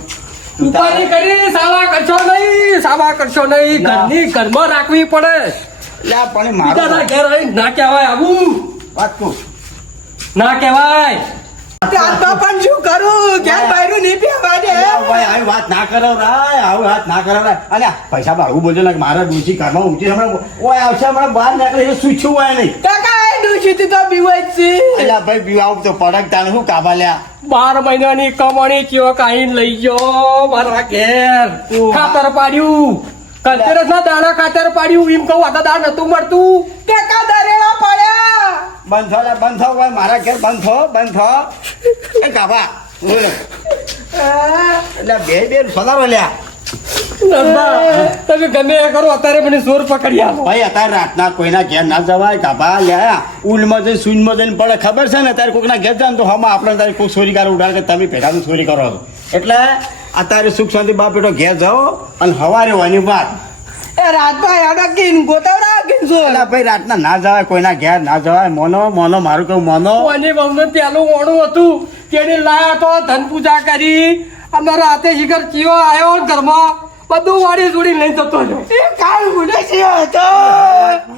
ઉપાડી કરી સાવા કરશો નહીં ઘરની ઘરમાં રાખવી પડે અલ્યા પણ બીજાના મારો ઘેર આવીને ના કહેવાય આવું વાત કહું ના કહેવાય રાજભા પણ શું કરું ઘેર ભાઈનું નહીં પ્યાવા દે અલ્યા ભાઈ આવી વાત ના કરો રાય આવી વાત ના કરો રાય અલ્યા પૈસા બાળવું બોલજો ને કે મારા ડૂચી ઘરમાં ઊંચી હમણાં ઓય આવશે હમણાં બહાર નીકળે એ સૂચ્યું હોય નહીં કાકા એ દૂષિત તો બીવાય છે અલ્યા ભાઈ પીવા તો પડક તાને શું કાબા લ્યા 12 મહિનાની કમાણી ચિયો કાઢીને લઈ ગયો મારા ઘેર ખાતર પાડ્યું કંતરસ ના દાણા ખાતર પાડ્યું એમ કહું આ દાણ નતું મળતું કાકા દરેડા પડ્યા બંધ થો લે બંધ થો ભાઈ મારા ઘેર બંધ થો એ કાબા બોલો એટલે બે સોનારો લ્યા તમે ગમે એ કરો અત્યારે મને ચોર પકડી આવો ભાઈ અત્યારે રાતના કોઈના ઘેર ના જવાય કાબા લ્યા ઉલમાં જઈને શૂન્યમાં જઈને પડે ખબર છે ને અત્યારે કોઈના ઘેર જાય ને તો હમણાં આપણે તારે કોઈ ચોરી કરે ઉડાડે કે તમે ભેટાનું ચોરી કરો છો એટલે અત્યારે સુખ શાંતિ બાપ બેટો ઘેર જાઓ અને હવારે હોવાની વાત એ રાજભાઈ આડા કિન ગોતાવડા કિન છો એટલે ભાઈ રાતના ના જવાય કોઈના ઘેર ના જવાય મોનો મારું કહું મોનો કોની બહુને પેલું ઓણું હતું તેને લાયા તો ધન પૂજા કરી અને રાતે શિખર ચિયો આવ્યો ઘરમાં બધું વાડી જોડી લઈ જતો રહ્યો એ કાલ ગુને છે તો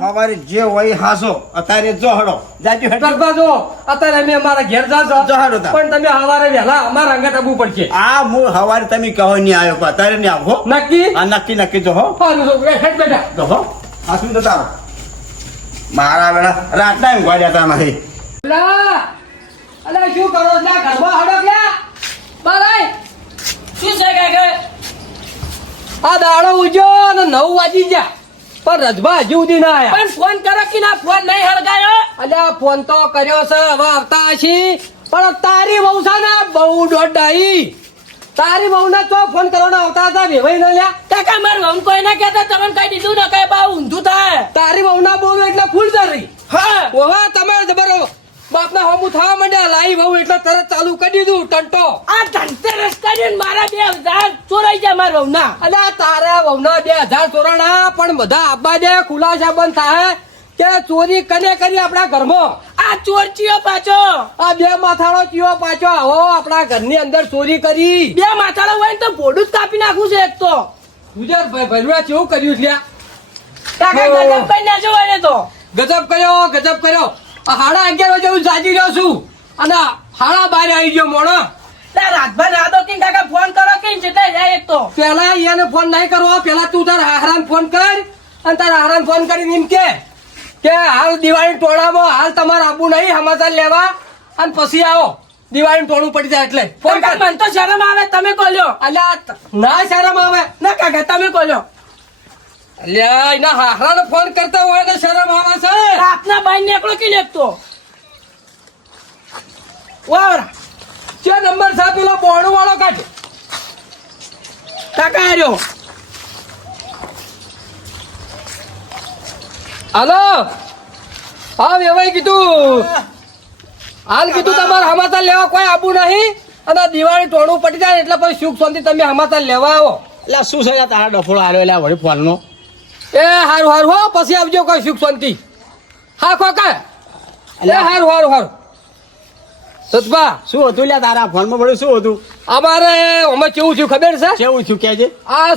હવારે જે હોય હાસો અત્યારે જો હડો જાજો હેઠળ ગરબા જો અત્યારે અમે અમારા ઘેર જાશો જહાડો તા. પણ તમે સવારે વહેલા અમારા અંગત આવવું પડશે આ હું હવારે તમે કહો નહીં આવ્યો પણ અત્યારે નહીં આવો નક્કી આ નક્કી જો હો સારું તો હેઠ બેઠા જો હો આ શું જતા રહો. મારા વેળા રાતના ઊંઘવા જતા નથી અલા અલા શું કરો ના ઘરમાં હડો ગયા બારાય શું છે કાકા આ દાડો ઉજો અને 9 વાગી ગયા પણ રજબા હજુ સુધી ના આયા પણ ફોન કરો કે ના ફોન નહીં હળગાયો અલ્યા ફોન તો કર્યો છે હવે આવતા હશી પણ તારી વહુ છે ને બહુ દોડાઈ તારી વહુ ને તો ફોન કરવાનો આવતા હતા વેવાઈ ન લ્યા કાકા માર વહુ કોઈ ના કહેતા તમને કઈ દીધું ને કઈ બા ઊંધું થાય તારી વહુ ના બોલું એટલે ફૂલ જરી હા ઓવા તમારે જબરો બાપના હોમું થવા માંડ્યા લાઈ વહુ એટલે તરત ચાલુ કરી દીધું ટંટો આ ધનતેરસ કરીને મારા 2000 ચોરાઈ જાય મારા વહુ ના અલ્યા તારા વહુના 2000 ચોરાણા પણ બધા આબા દે ખુલાસા બંધ થાય કે ચોરી કને કરી આપણા ઘરમાં આ ચોર ચિયો પાછો આ બે માથાળો ચિયો પાછો આવો આપણા ઘરની અંદર ચોરી કરી બે માથાળો હોય ને તો ભોડું જ કાપી નાખું છે એક તો ગુજર ભાઈ ભૈરવા કેવું કર્યું છે કાકા ગજબ કરી નાખ્યો હોય ને તો ગજબ કર્યો આ 11:30 વાગે હું જાગી રહ્યો છું અને 12:30 આવી ગયો મોણો તા રાતભર રાતો કે કાકા ફોન કરો કે જતા જાય એક તો પેલા એને ફોન નહીં કરવો પેલા તું તારા હારાને ફોન કર અને તારા હારાને ફોન કરીને એમ કે હાલ દિવાળી ટોળામાં હાલ તમારે આબુ નહીં સમાચાર લેવા અને પછી આવો દિવાળી ટોળું પડી જાય એટલે ફોન કાકા કર મને તો શરમ આવે તમે કોલ્યો અલ્યા ના શરમ આવે ના કાકા તમે કોલ્યો અલ્યા એના હારાને ફોન કરતા હોય તો શરમ આવે છે રાતના બાઈ નીકળો કે એક તો વાવરા જે નંબર છે પેલો બોણું વાળો કાઢ કાકા આર્યો હાલો હા વેવાઈ કીધું હાલ કીધું તમારે સમાચાર લેવા કોઈ આબુ નહીં અને દિવાળી ટોળું પડી જાય એટલે પછી સુખ શાંતિ તમે સમાચાર લેવા આવો એટલે શું છે યાર તારા ડફોળો આવ્યો એટલે વળી ફોનનો એ હારું હો પછી આવજો કોઈ સુખ શાંતિ હા ખોકા એ હારું સતભા શું હતું લ્યા તારા ફોનમાં વળી શું હતું અમારે અમે કેવું થયું ખબર છે કેવું છું કે છે આ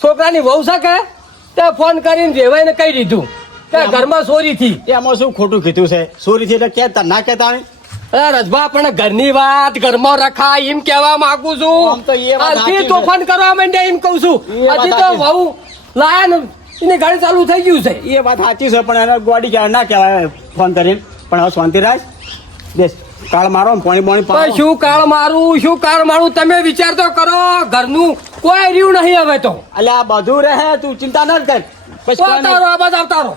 છોકરાની વહુ છે કે તે ફોન કરીને વેવાઈને કહી દીધું કે ઘરમાં ચોરી થી એમાં શું ખોટું કીધું છે ચોરી થી એટલે કે ના કહેતા અરે રજભા પણ ઘરની વાત ઘરમાં રખાય એમ કહેવા માંગુ આમ છું તો એ વાત આજથી સાચી છે. તોફાન કરવા માંડ્યા એમ કહું છું એ વાત હજી તો સાચી છે. વહુ લાયા ને એની ગાડી ચાલુ થઈ ગયું છે એ વાત સાચી છે પણ એને ગોડી કહેવાય ના કહેવાય ફોન કરીને પણ હવે શાંતિ રાખ બેસ કાળ મારો ને પાણી પાણી પણ શું કાળ મારું તમે વિચાર તો કરો ઘરનું કોઈ રહ્યું નહીં હવે તો એટલે આ બધું રહે તું ચિંતા ન કર પછી કોઈ નહીં. આવતારો આબાદ આવતારો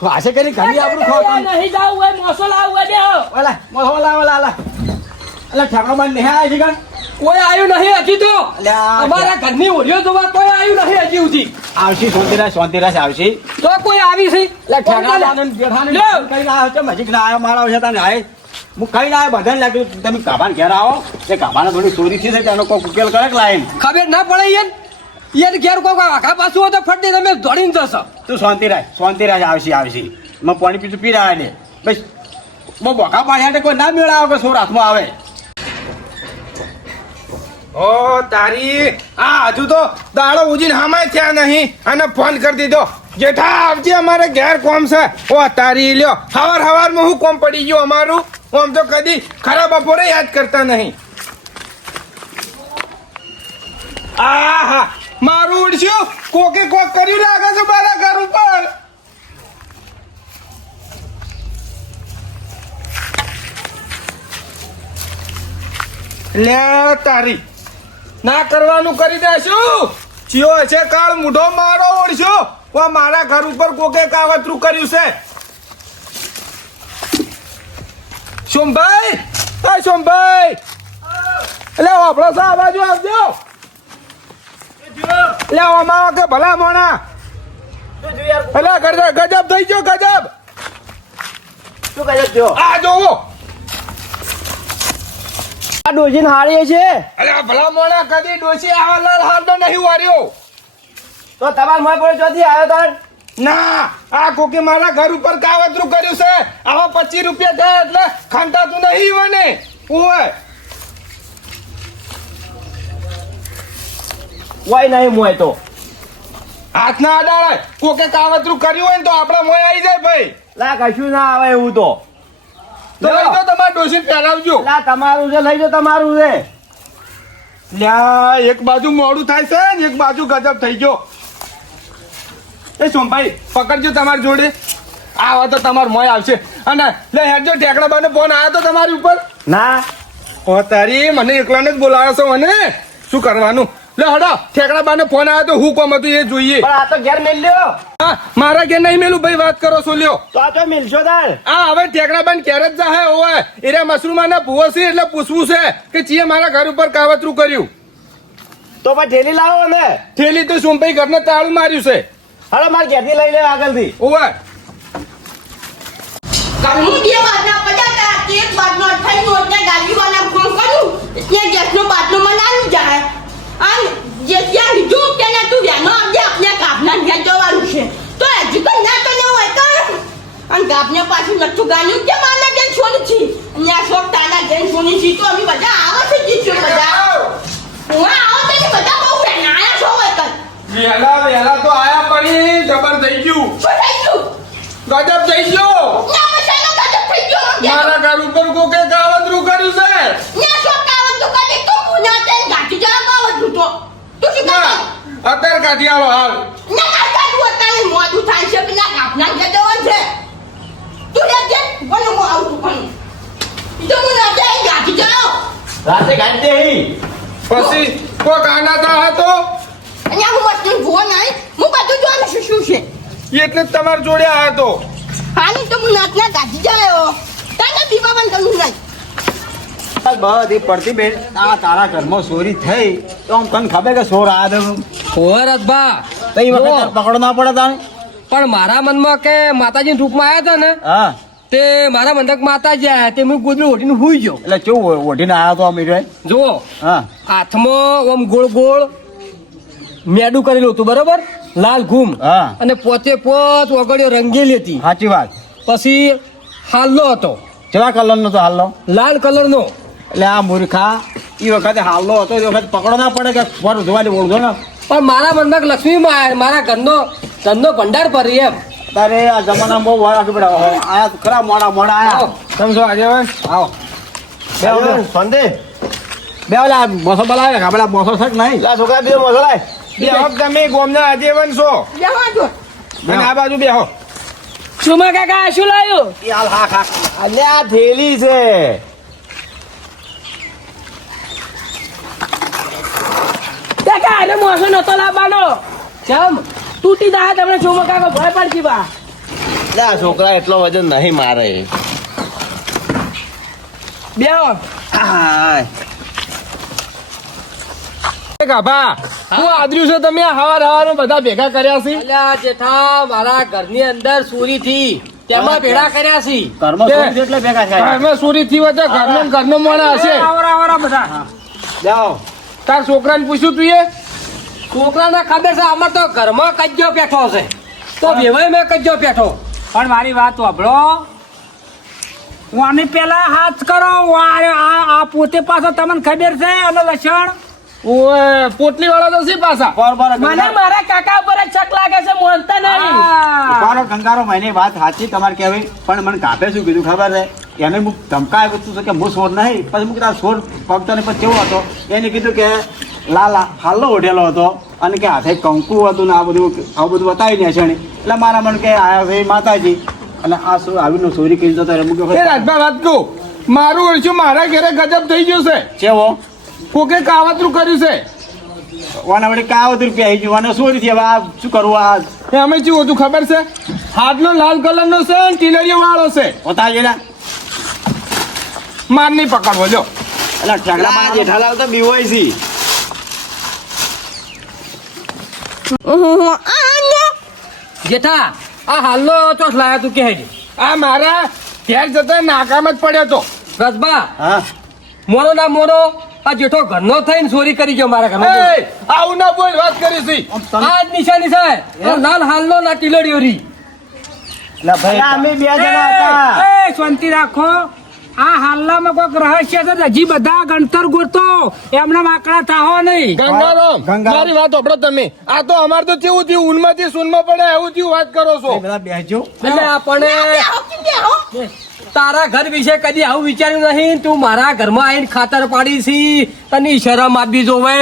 ખાશે કરી ઘણી આપણું ખોટું નહીં જાવ હોય મોસો લાવ ઓલા ઓલા ઠાકરો બંધ નહીં આવ્યા છે કાં? કોઈ આવ્યું નહીં હજી તો અલ્યા, અમારા ઘરની ઓળીઓ જોવા કોઈ આવ્યું નહીં હજી સુધી આવશે શાંતિ રાખ આવશે તો કોઈ આવી છે એટલે ઠેકડા બાંધીને બેઠાને લે. કઈ ના આવ્યો છે મજીક ના આવ્યો મારા છે તને આય હું કઈ ના આવ્યો બધાને લાગ્યું તમે કાભાને ઘેર આવો એ કાભાને થોડી ચોરી થઈ છે તેનો કોઈ ઉકેલ કરે કે લાઈન ખબર ના પડે યાર ઘેર કોઈ આખા પાછું હોય તો ફટને તમે દોડીને જશો તું શાંતિ રાખ આવશે મેં પાણી પીતું પી રહ્યા ને બસ બહુ બોખા પાણી હાટે કોઈ ના મેળાવે કે સોર હાથમાં આવે ઓ તારી આ હજુ તો દાડો ઉજીને હામાય થયા નહીં અને ફોન કરી દીધો જેઠા આવજે અમારે ઘેર કોમ છે ઓ તારી લ્યો હવારમાં હું કોમ પડી ગયું અમારું આમ તો કદી ખરા બપોરે યાદ કરતા નહીં આહા મારું ઉડશું કોકે કોક કર્યું લાગે છે મારા ઘર ઉપર લે તારી ના કરવાનું કરી દેશું ચિયો છે કાળ મૂઢો મારો ઓળશો વા મારા ઘર ઉપર કોકે કાવતરું કર્યું છે સોમભાઈ સોમભાઈ એટલે આપણો સા બાજુ આવજો એટલે આમાં કે ભલા મોણા એટલે ગજબ થઈ ગયો ગજબ શું કહે છે આ જોવો આ ડોજીને હારીએ છે અરે ભલા મોણા કદી ડોસી આવા લાલ હાલ તો નહીં વાર્યો તો તમાર મોય પર જોથી આવ્યો તાર ના આ કોકે મારા ઘર ઉપર કાવતરું કર્યું છે આવા 25 રૂપિયા થાય એટલે ખંટાતું નહીં વને ઓય વાય નહીં મોય તો હાથ ના અડાડે કોકે કાવતરું કર્યું હોય ને તો આપણા મોય આવી જાય ભાઈ લા કશું ના આવે એવું તો તો લઈ જાઓ તમારે ડોસી પહેરાવજો લા તમારું છે લઈ જો તમારું છે લ્યા એક બાજુ મોડું થાય છે ને એક બાજુ ગજબ થઈ ગયો એ સોમભાઈ પકડજો તમારી જોડે આવા તો તમાર મોય આવશે અને લે હેડજો ઠેકડા બાને ફોન આવ્યો તો તમારી ઉપર ના ઓ તારી મને એકલાને જ બોલાવ્યો છો મને શું કરવાનું લે હડો ઠેકડા બાને ફોન આવ્યો તો હું કોમ હતું એ જોઈએ પણ આ તો ઘેર મેલ લ્યો હા મારા ઘેર નહીં મેલું ભાઈ વાત કરો છો લ્યો તો આ તો મિલશો તાર આ હવે ઠેકડા બાન ક્યારે જ જાહે ઓય એરે મશરૂમાના ભૂવો છે એટલે પૂછવું છે કે ચીએ મારા ઘર ઉપર કાવતરું કર્યું તો પછી ઠેલી લાવો ને થેલી તો સોમભાઈ ઘરને તાળું માર્યું છે હાલો મારે ઘેરથી લઈ લે આગળથી ઓય ઘરનું બે બાજના પજાતા એક બાજનો થઈ ગયો એટલે ગાડીવાળા ફોન કર્યું એટલે ગેસનો બાજનો મનાવી જાય અને જે ત્યાં લીધું કે ના તું વ્યાનો આવજે આપણે ગાભના ઘેર જવાનું છે તો હજુ તો ના તો ન હોય તો અને ગાભને પાછું નતું ગાન્યું કે મારા ઘેર છોડી છી અને આ શોખ તાના ઘેર છોડી છી તો અમે બધા આવે છે જીશું બધા હું આવો તો ને બધા બહુ વેના આયા છો હોય કર વેલા તો આયા પડી જબર થઈ ગયું શું થઈ ગયું ગજબ થઈ ગયો ના મસાલો ગજબ થઈ ગયો મારા ઘર ઉપર કોકે કાવતરું કર્યું છે ના શોખ કાવત તો કદી તો પુના તે ગાડી જા કાવત તો તું શું ના કરે અત્યારે કાઢી આવો હાલ ના ના કાઢું અત્યારે મોડું થાય છે પેલા ગાભના ઘેર જવાનું છે તું લે જે બોલો હું આવું છું પણ તો હું ના જાય ગાડી જાઓ રાતે ગાડી દે પછી કોક આનાતા હતો અને હું વસ્તુ ભૂવો નહીં હું બધું જોવાનું શું શું છે એટલે જ તમારા જોડે આવ્યો તો હાની તો હું નાચના ગાડી જાયો તને દીવા બંધ કરું નહીં બધી પડતી બેન આ તારા ઘરમાં ચોરી થઈ તો આમ તને ખબર કે ચોર આ દે ઓય રજભા કઈ વખત પકડો ના પડે તાને પણ મારા મનમાં કે માતાજી રૂપમાં આવ્યા હતા ને હા તે મારા મંદક માતાજી આવ્યા તે મેં ગોદડું ઓઢીને હુઈ ગયો એટલે કેવું ઓઢીને આવ્યો તો અમીર જુઓ હા હાથમાં આમ ગોળ ગોળ મેડું કરેલું હતું બરોબર લાલ ઘૂમ હા. અને પોતે પોત વગડીઓ રંગેલી હતી સાચી વાત પછી હાલનો હતો કેવા કલરનો તો હાલનો લાલ કલરનો એટલે આ મૂર્ખા એ વખતે હાલનો હતો એ વખત પકડો ના પડે કે ફર ધોવાની ઓળખો ને પણ મારા મનમાં લક્ષ્મીમાં આવ્યા મારા ઘરનો ભંડાર ભરી એમ તારે આ જમાનામાં બહુ વાર રાખી પડે આયા તો ખરા મોડા મોડા આયા સમજો આજે હવે આવો શાંતિ બે ઓલા મોસો બોલાવે આપડા મોસો છે કે નહીં છોકરા બે મોસો લાય બેહો તમે ગોમના આજીવન છો બેહવા જો અને આ બાજુ બેહો સુમા કાકા શું લાવ્યું? હાલ હા ખા અલે આ થેલી છે કાકા આને મોસો નતો લાવવાનો. ચમ તૂટી જાય તમને સુમા કાકા ભય પડતી બા. લે આ છોકરા એટલો વજન નહીં મારે બેહો. હાય ગાભા શું આદર્યું છે તમે હવાર હવાર બધા ભેગા કર્યા છે અલ્યા જેઠા મારા ઘરની અંદર સુરી થી તેમાં ભેળા કર્યા છે. કર્મ છોડી દે એટલે ભેગા થાય ઘરમાં ચોરી થી હોય તો ઘરનો મોણા હશે આવરા આવરા બધા. જાઓ તાર છોકરાને પૂછ્યું તું એ છોકરાને ખબર છે અમાર તો ઘરમાં કજ્જો બેઠો છે તો વેવાય મેં કજ્જો બેઠો. પણ મારી વાત સાંભળો. આની પેલા હાથ કરો. આ પોતે પાછો તમને ખબર છે અને લક્ષણ ઓએ પોટલી વાળા તો છે પાછા મને મારા કાકા ઉપર જ શક લાગે છે. મોનતા નહીં. ઉપાડો કંગારો મહિને વાત સાચી તમારે કહેવાય પણ મને કાપે શું કીધું ખબર છે એને હું ધમકાય પૂછતું છે કે હું સોર નહીં પછી હું કીધું સોર પગતો ને પછી કેવો હતો એને કીધું કે લાલા હાલો ઓઢેલો હતો અને કે હાથે કંકુ હતું ને આવું બધું બતાવી દે છે એટલે મારા મને કે આયા છે માતાજી અને આ શું આવીને ચોરી કરી જતો એ રાજભા વાત કહું મારું ઓળખ્યું મારા ઘરે ગજબ થઈ ગયું છે ચેવો કોકે કાવતરું કર્યું છે વાના વડે કાવત રૂપિયા આવી ગયું અને ચોરી થી હવે આ શું કરવું આ એ અમે શું હતું ખબર છે હાથનો લાલ કલરનો છે અને ટીલરીઓ વાળો છે બતાવી ને માર નહીં પકડવો જો એટલે ઠેકડામાં જેઠાલાલ તો બીવાય છે જેઠા આ હાલનો ચોસ લાયા તું કે આ મારા ઘેર જતા નાકામ જ પડ્યો તો રસબા હા મોરો ના મોરો આ જેઠો ઘરનો થઈને ચોરી કરી ગયો મારા ઘરમાં. એ, આવું ના બોલ વાત કરી છે આ જ નિશાની છે આ લાલ હાલનો ના ટીલડીઓ રી. એટલે ભાઈ અમે બે જણા હતા એ શાંતિ રાખો. આ હાલનામાં કોઈક રહસ્ય છે. હજી બધા ગણતર ગોતો એમને આંકડા થાહો નહીં. ગંગારામ ગંગારામ. મારી વાત સાંભળો તમે આ તો અમાર તો કેવું થયું ઊનમાંથી સૂનમાં પડે એવું થયું વાત કરો છો બધા બેસજો એટલે આપણે બેહો તારા ઘર વિશે કદી આવું વિચાર્યું નહીં. તું મારા ઘરમાં આવીને ખાતર પાડી છી તને શરમ આપવી જોવે.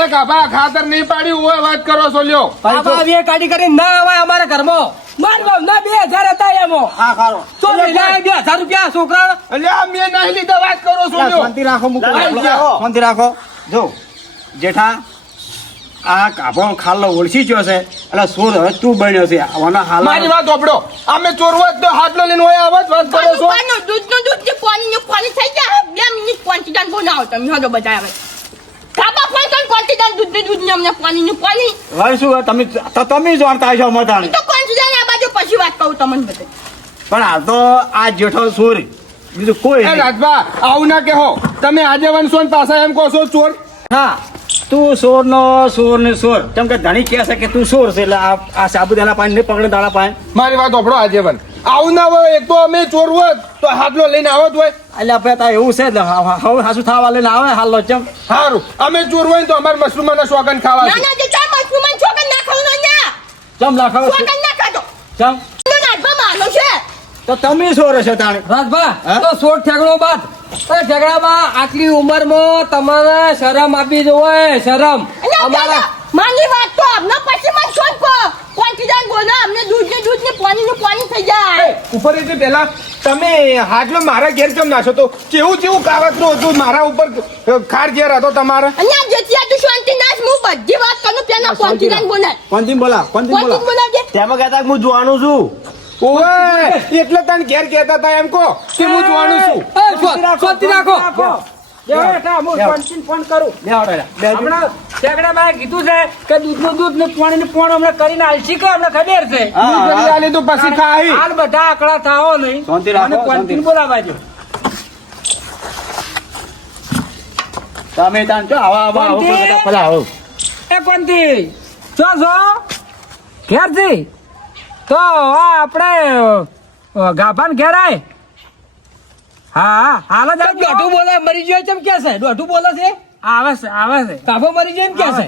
એ કાપા ખાતર નહીં પાડ્યું હોય વાત કરો છો લ્યો આ ભાભીએ કાઢી કરી ના આવે અમારા ઘરમાં. માર બાપ ના 2000 હતા એમો. હા ખારો તો મહિના 2000 રૂપિયા છોકરા એટલે આ મેં નહીં લીધા વાત કરો છો લ્યો શાંતિ રાખો મૂકો આઈ જાઓ. શાંતિ રાખો જો જેઠા આ કાપો ખાલ્લો ઓળખી ગયો છે એટલે સોર હવે તું બન્યો છે આના હાલ મારી વાત સાંભળો અમે ચોરવા જ તો હાથલો લઈને હોય આવા જ વાત કરો છો દૂધનું દૂધ જે પાણી થઈ જાય 2 મિનિટ ક્વોન્ટિટી બનાવો તમે હજો બધા આવે કાબા કોઈ કોઈ ક્વોન્ટિટી દૂધનું અમને પાણીનું પાણી હવે શું તમે જાણતા હશો મતાણ તો ક્વોન્ટિટી આ બાજુ પછી વાત કહું તમને બધે પણ હાલ તો આ જેઠો સોર બીજું કોઈ એ નહીં. રાજભા આવું ના કહો તમે આજે વનસો ને પાછા એમ કહો છો ચોર હા તું સોર ને સોર કેમ કે ધણી કહે છે કે તું સોર છે એટલે આ સાબુદાના પાણી નહીં પકડે દાણા પાણી મારી વાત સાંભળો આજે વન આવું ના હોય એક તો અમે ચોર હોત તો હાથલો લઈને આવત હોય એટલે આપણે તો એવું છે એટલે હવે હાસુ થવા લઈને આવે હાલ ચમ સારું અમે ચોર હોય ને તો અમારે મશરૂમના શોખન ખાવા ના છે ના જે ચાર મશરૂમ છોકન ના ખાવું ના ચમ લાખાવ છોકન ના ખાતો ચમ તો નાટવા માનો છે તો તમે સોર છે તાણે રાજભા હા? તો સોળ ઠેકડો બાદ ઠેકડામાં આટલી ઉંમરમાં તમારે શરમ આપવી જોવે શરમ. અમારા માની વાત તો અમને પછી મત છોડ કો ક્વોન્ટિટી બોલો અમને દૂધ ને પાણી થઈ જાય ઉપર એટલે પેલા તમે હાથલો મારા ઘેર કેમ નાખો તો કેવું કાવતરું હતું મારા ઉપર ખાર ઘેર હતો તમારે અહીંયા જેથી આ તું શાંતિ નાશ હું બધી વાત કરું પેલા ક્વોન્ટિટી બોલાય કોનથી બોલા ક્વોન્ટિટી બોલાવજે તેમાં કહેતા હું જોવાનું છું ઓવે એટલે તને ઘેર કહેતા હતા એમ કહો કે હું જોવાનું છું એ શાંતિ રાખો. ફોન કરું હમણાં ઠેકડામાં કીધું છે કે દૂધનું દૂધ ને પાણીનું પાણી હમણાં કરીને આલસી કે અમને ખબર છે. દૂધ જલ્દી આલી તો પછી ખાઈ હાલ બધા આંકડા થાઓ નહીં. શાંતિ રાખો, મને ક્વોન્ટિટી શાંતિ. બોલાવાજો. તમે તાન છો આવા કોનથી? ભલા આવો એ કોનથી? છો ઘેરથી તો આ આપણે ગાભાન ઘેર આય. હા હાલ જ આવજો. દોઢું બોલે મરી ગયો કેમ કે છે દોઢું બોલે છે આવે છે કાફો મરી ગયો એમ કે છે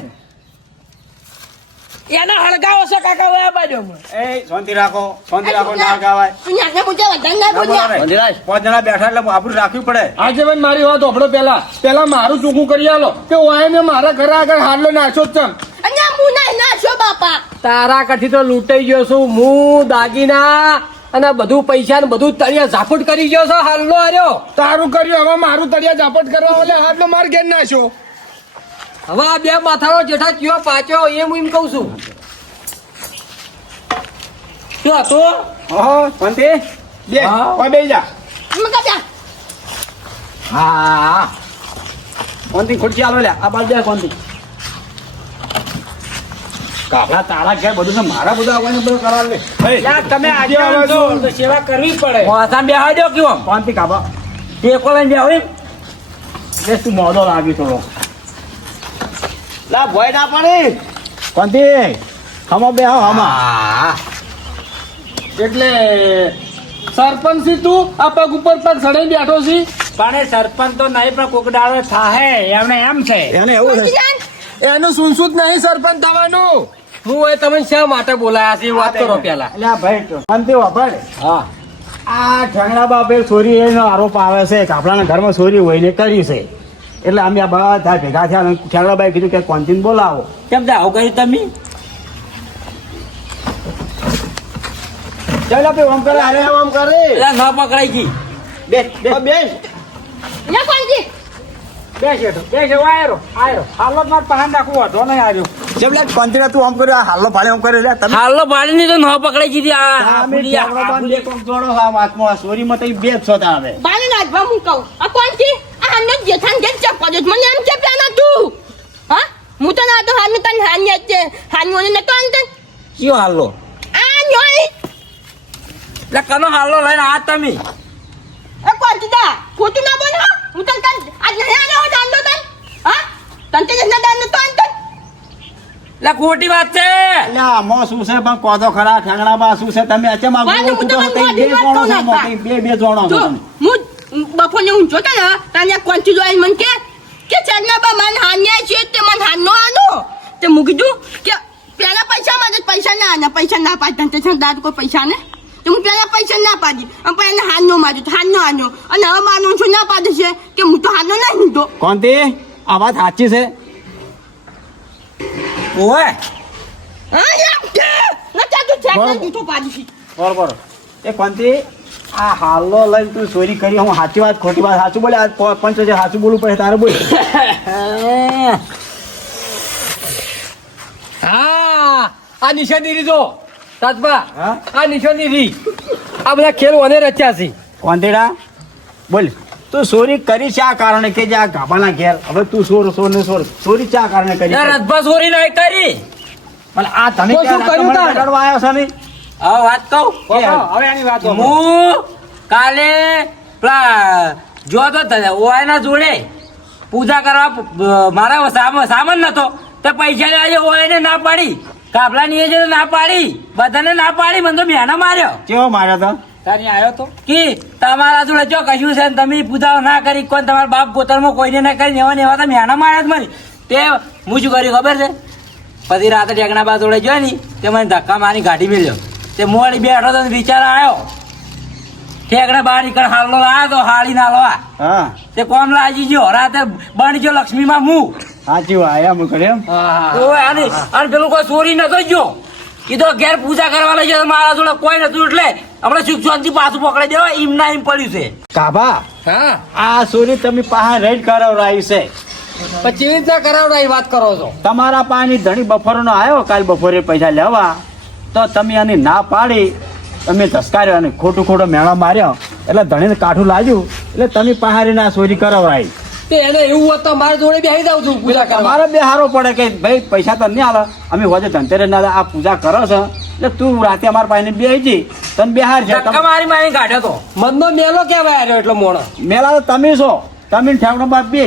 એને હળગાવો છે કાકા વયા બાજુ એ શાંતિ રાખો ના ગાવાય તું યાને મુજે વધારે ના બોલ્યા બંધીરાજ 5 જણા બેઠા એટલે આપણું રાખવી પડે આજે ભાઈ મારી વાત હોભળો પેલા મારું ચોખ્ખું કરી આલો કે વાય મેં મારા ઘરે આગળ હાલો નાખ્યો જ છે અને મુના ના છો બાપા તારા કથી તો લૂંટાઈ ગયો છું હું દાગીના અને બધું પૈસા ને બધું તળિયા ઝાપટ કરી ગયો છો હાલનો આર્યો તારું કર્યું હવે મારું તળિયા ઝાપટ કરવા એટલે હાથનો માર ઘેર નાખ્યો હવે આ બે માથાનો જેઠા ચિયો પાછો એમ એમ કહું છું શું હતો ઓહો શાંતિ બે ઓય બેહી જા મકા બ્યા હા શાંતિ ખુરશી આલો લે આ બાજુ બે શાંતિ કાફલા તારા ઘેર બધું છે મારા બધું આવવાનું બધું કરવા લે યાર તમે આજે આવજો તો સેવા કરવી પડે મોસા બેહા દો કેવો શાંતિ કાપા ટેકો લઈને બેહો એમ બેસ તું મોડો લાગી થોડો લા ભોય ના પડી શાંતિ હમો બે હમા એટલે સરપંચ થી તું આ પગ ઉપર પગ સડાઈ બેઠો છી પણ એ સરપંચ તો નહીં પણ કોક દાડો થાહે એમને એમ છે એને એવું છે એનું સુનસુત નહીં સરપંચ થવાનું હું એ તમે શા માટે બોલાયા છે એ વાત કરો પેલા એટલે આ ભાઈ શાંતિ વાપર હા આ ઠેંગડા બાપે ચોરી એનો આરોપ આવે છે કાપડાના ઘરમાં ચોરી હોય ને કરી છે એટલે અમે આ બધા ભેગા થયા અને ઠેંગડાબાઈ કીધું કે કોન્ટીન બોલાવો કેમ તે આવું કર્યું તમે ચાલ આપણે ઓમ કરે અરે ઓમ કરે એટલે ન પકડાઈ ગઈ બેસ બેસ બેસ ના કોણજી બે છે આયરો હાલો માર પહાન રાખવું હતો નહીં આવ્યો જેમ લે કોન્ટીન તું ઓમ કર્યો આ હાલો ભાડે ઓમ કરે લે તમે હાલો પાડી ની તો ન પકડાઈ ગઈ અમે ઠેંગડાબાને કોક જોડો આ વાતમાં આ ચોરીમાં તો ઈ બે જ છો તાવે બાને નાજવા હું કહું આ કોણજી આ હાને જેઠાન ઘેર ચપ પડ્યો છે. મને એમ કે પેલા તું હા હું તો ના તો હાને તન હાને છે હાને ને તો અંતન કયો હાલો આ નોઈ એટલે કનો હાલો લઈને આ તમે એ કોણજી દા ખોટું ના બોલો હું તન તન આજ નહીં આનો દાંડો તન હા તન તે ના દાંડો તો અંતન એટલે ખોટી વાત છે એટલે આમાં શું છે પણ કોદો ખરા ઠેંગડાબા શું છે તમે અચમ વાંધો આગળ હું તમને બે મોઢી વાત જોણો કહું છો ના મોટી બે જોણો છો જો તમે હું બપોરને હું જોતા ને તાને કોણજી જોઈ મન કે ચરના બા મન હાન્યા છે તે મન હાનો આનો તે હું કીધું કે પેલા પૈસા માંગે પૈસા ના પાડતા તે દાદ કોઈ પૈસા ને તો હું પેલા પૈસા ના પાડી અને પછી એને હાનો માર્યો હાનો આનો અને હવે માનો છું ના પાડે છે કે હું તો હાનો નહીં તો કોણતી આ વાત સાચી છે ઓય હા એમ કે નતા તું ચેક બરોબર. જૂઠો પાડી છે બરોબર એ કોણતી આ હાલો લઈને તું ચોરી કરી હું સાચી વાત ખોટી વાત સાચું બોલે આ પંચ હજાર સાચું બોલવું પડે તારે બોલ હા આ નિશાની રીજો તાજબા હા? આ નિશાની રી આ બધા ખેલ મને રચ્યા છે કોંતીડા બોલ તું ચોરી કરી છે આ કારણે કે જે આ ગાભાના ઘેર હવે તું ચોરી છે આ કારણે કરી છે? રસભા ચોરી નહીં કરી પણ આ તમે તો શું ક્યાં કર્યું મને તારે? લગાડવા આવ્યો છો ને હવે વાત કહું હવે એની વાત હું કાલે પેલા જો તો ઓયના જોડે પૂજા કરવા મારા સામાન નતો તે પૈસા લેવા ઓયને ના પાડી કાપલા ની છે ના પાડી બધાને ના પાડી મને તો મેણા માર્યો કેવો માર્યો તો તારી આવ્યો તો કે તમારા જોડે જો કશું છે ને તમે પૂજા ના કરી કોઈ તમારા બાપ ગોતરમાં કોઈને ના કરી એવા ને એવા તો મેણા માર્યા જ મને તે હું શું કર્યું ખબર છે પછી રાતે ટેકના બા જોડે જોઈ ને તે મને ધક્કા મારી ગાડી મેલ્યો તે મોડી બેઠો તો વિચાર આવ્યો ઠેકડા બહાર નીકળ હાલો લાવ્યો તો હાળી ના લવા હા તે કોમ લાજી ગયો રાતે બની ગયો લક્ષ્મીમાં મું સાચી વાત આયા મું કર્યો ઓય અને પેલું કોઈ ચોરી નતો ગયો કીધો ઘેર પૂજા કરવા લઈ ગયો મારા જોડે કોઈ નતું એટલે હમણાં સુખ શાંતિ પાછું પકડી દેવા એમ ના એમ પડ્યું છે કાભા હા આ ચોરી તમે પાસે રેડ કરાવરાઈ છે પછી કેવી રીતના કરાવડા એ વાત કરો છો તમારા પાણી ધણી બપોરનો આવ્યો કાલ બપોરે પૈસા લેવા તો તમે આની ના પાડી તમે ધસકાર્યો અને ખોટું મેળો માર્યો એટલે ધણીને કાઠું લાગ્યું એટલે તમે પહાડીને આ ચોરી કરાવરાઈ તે એને એવું હોત તો મારા જોડે બેસી જાવ છું પૂજા કરવા તમારે બે હારો પડે કે ભાઈ પૈસા તો નહીં આલે અમે હોજે ધનતેરસ ના આ પૂજા કરો છો એટલે તું રાતે અમારા પાસે બે જી તમે બે હાર છે ધક્કા મારી મારી કાઢ્યો તો મનનો મેલો કેવાય આવ્યો એટલો મોણો મેલા તો તમે છો તમે ને ઠેકડો બાપ બે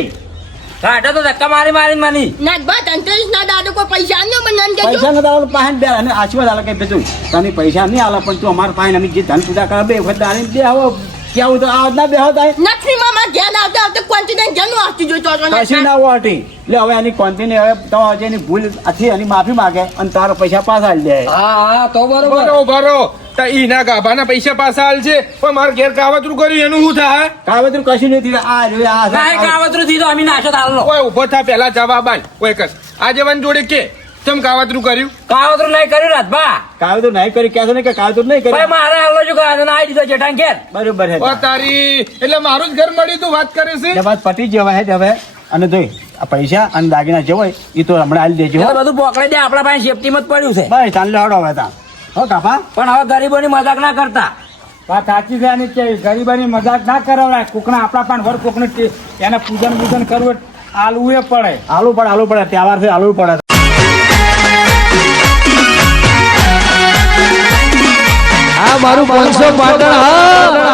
કાઢ્યો તો ધક્કા મારી મારી માની ના બા તંતરીસ ના દાદો કોઈ પૈસા ન મને એમ કહેજો પૈસા નથી આલે પાસે બે અને આશીર્વાદ આલે કે બીજું તમે પૈસા નહીં આલે પણ તું અમારા પાસે અમે જે ધન પૂજા કરે બે વખત આલે બે હવે કેવું તો આ ના બેહો થાય લક્ષ્મી મામા ઘેર આવતા આવતા કોન્ટિનેન્ટ જન્મ આવતી જોઈ તો કશી ના વાટી લે હવે એની કોન્ટીને હવે તમારે એની ભૂલ હતી એની માફી માંગે અને તારા પૈસા પાછા આલી દે હા તો બરોબર બરો તો ઈના ગાભાના પૈસા પાછા હાલ છે પણ મારે ઘેર કાવતરું કર્યું એનું શું થાય કાવતરું કશું નથી આ રહ્યું, આ કાંઈ કાવતરું થી તો અમે નાશો હાલનો ઓય ઉભો થા પેલા જવાબ આલ ઓય કસ આ જવાન જોડે કે ચમ કાવતરું કર્યું કાવતરું નહીં કર્યું રાજભા કાવતરું નહીં કરી કહેશો ને કે કાવતરું નહીં ભાઈ કરી મારે હાલો છું કાવતરું આવી દીધો જેઠાણ ઘેર બરોબર છે ઓ તારી એટલે મારું જ ઘર મળ્યું તું વાત કરે છે એટલે બસ પટી જવા હે હવે અને જોઈ આ પૈસા અને દાગીના જે હોય એ તો હમણાં આલી દેજો એટલે બધું પોકડી દે આપણા પાસે સેફટીમાં જ પડ્યું છે બસ ચાલ હડો હવે તા હો કાપા પણ હવે ગરીબોની મજાક ના કરતા વાત સાચી છે આની કે ગરીબાની મજાક ના કરાવડાય કોકના આપણા પણ વર કોકને એને પૂજન પૂજન કરવું આલવું એ પડે આલુ પડે તહેવાર છે આલુ પડે આ મારું 500 પાટણ હા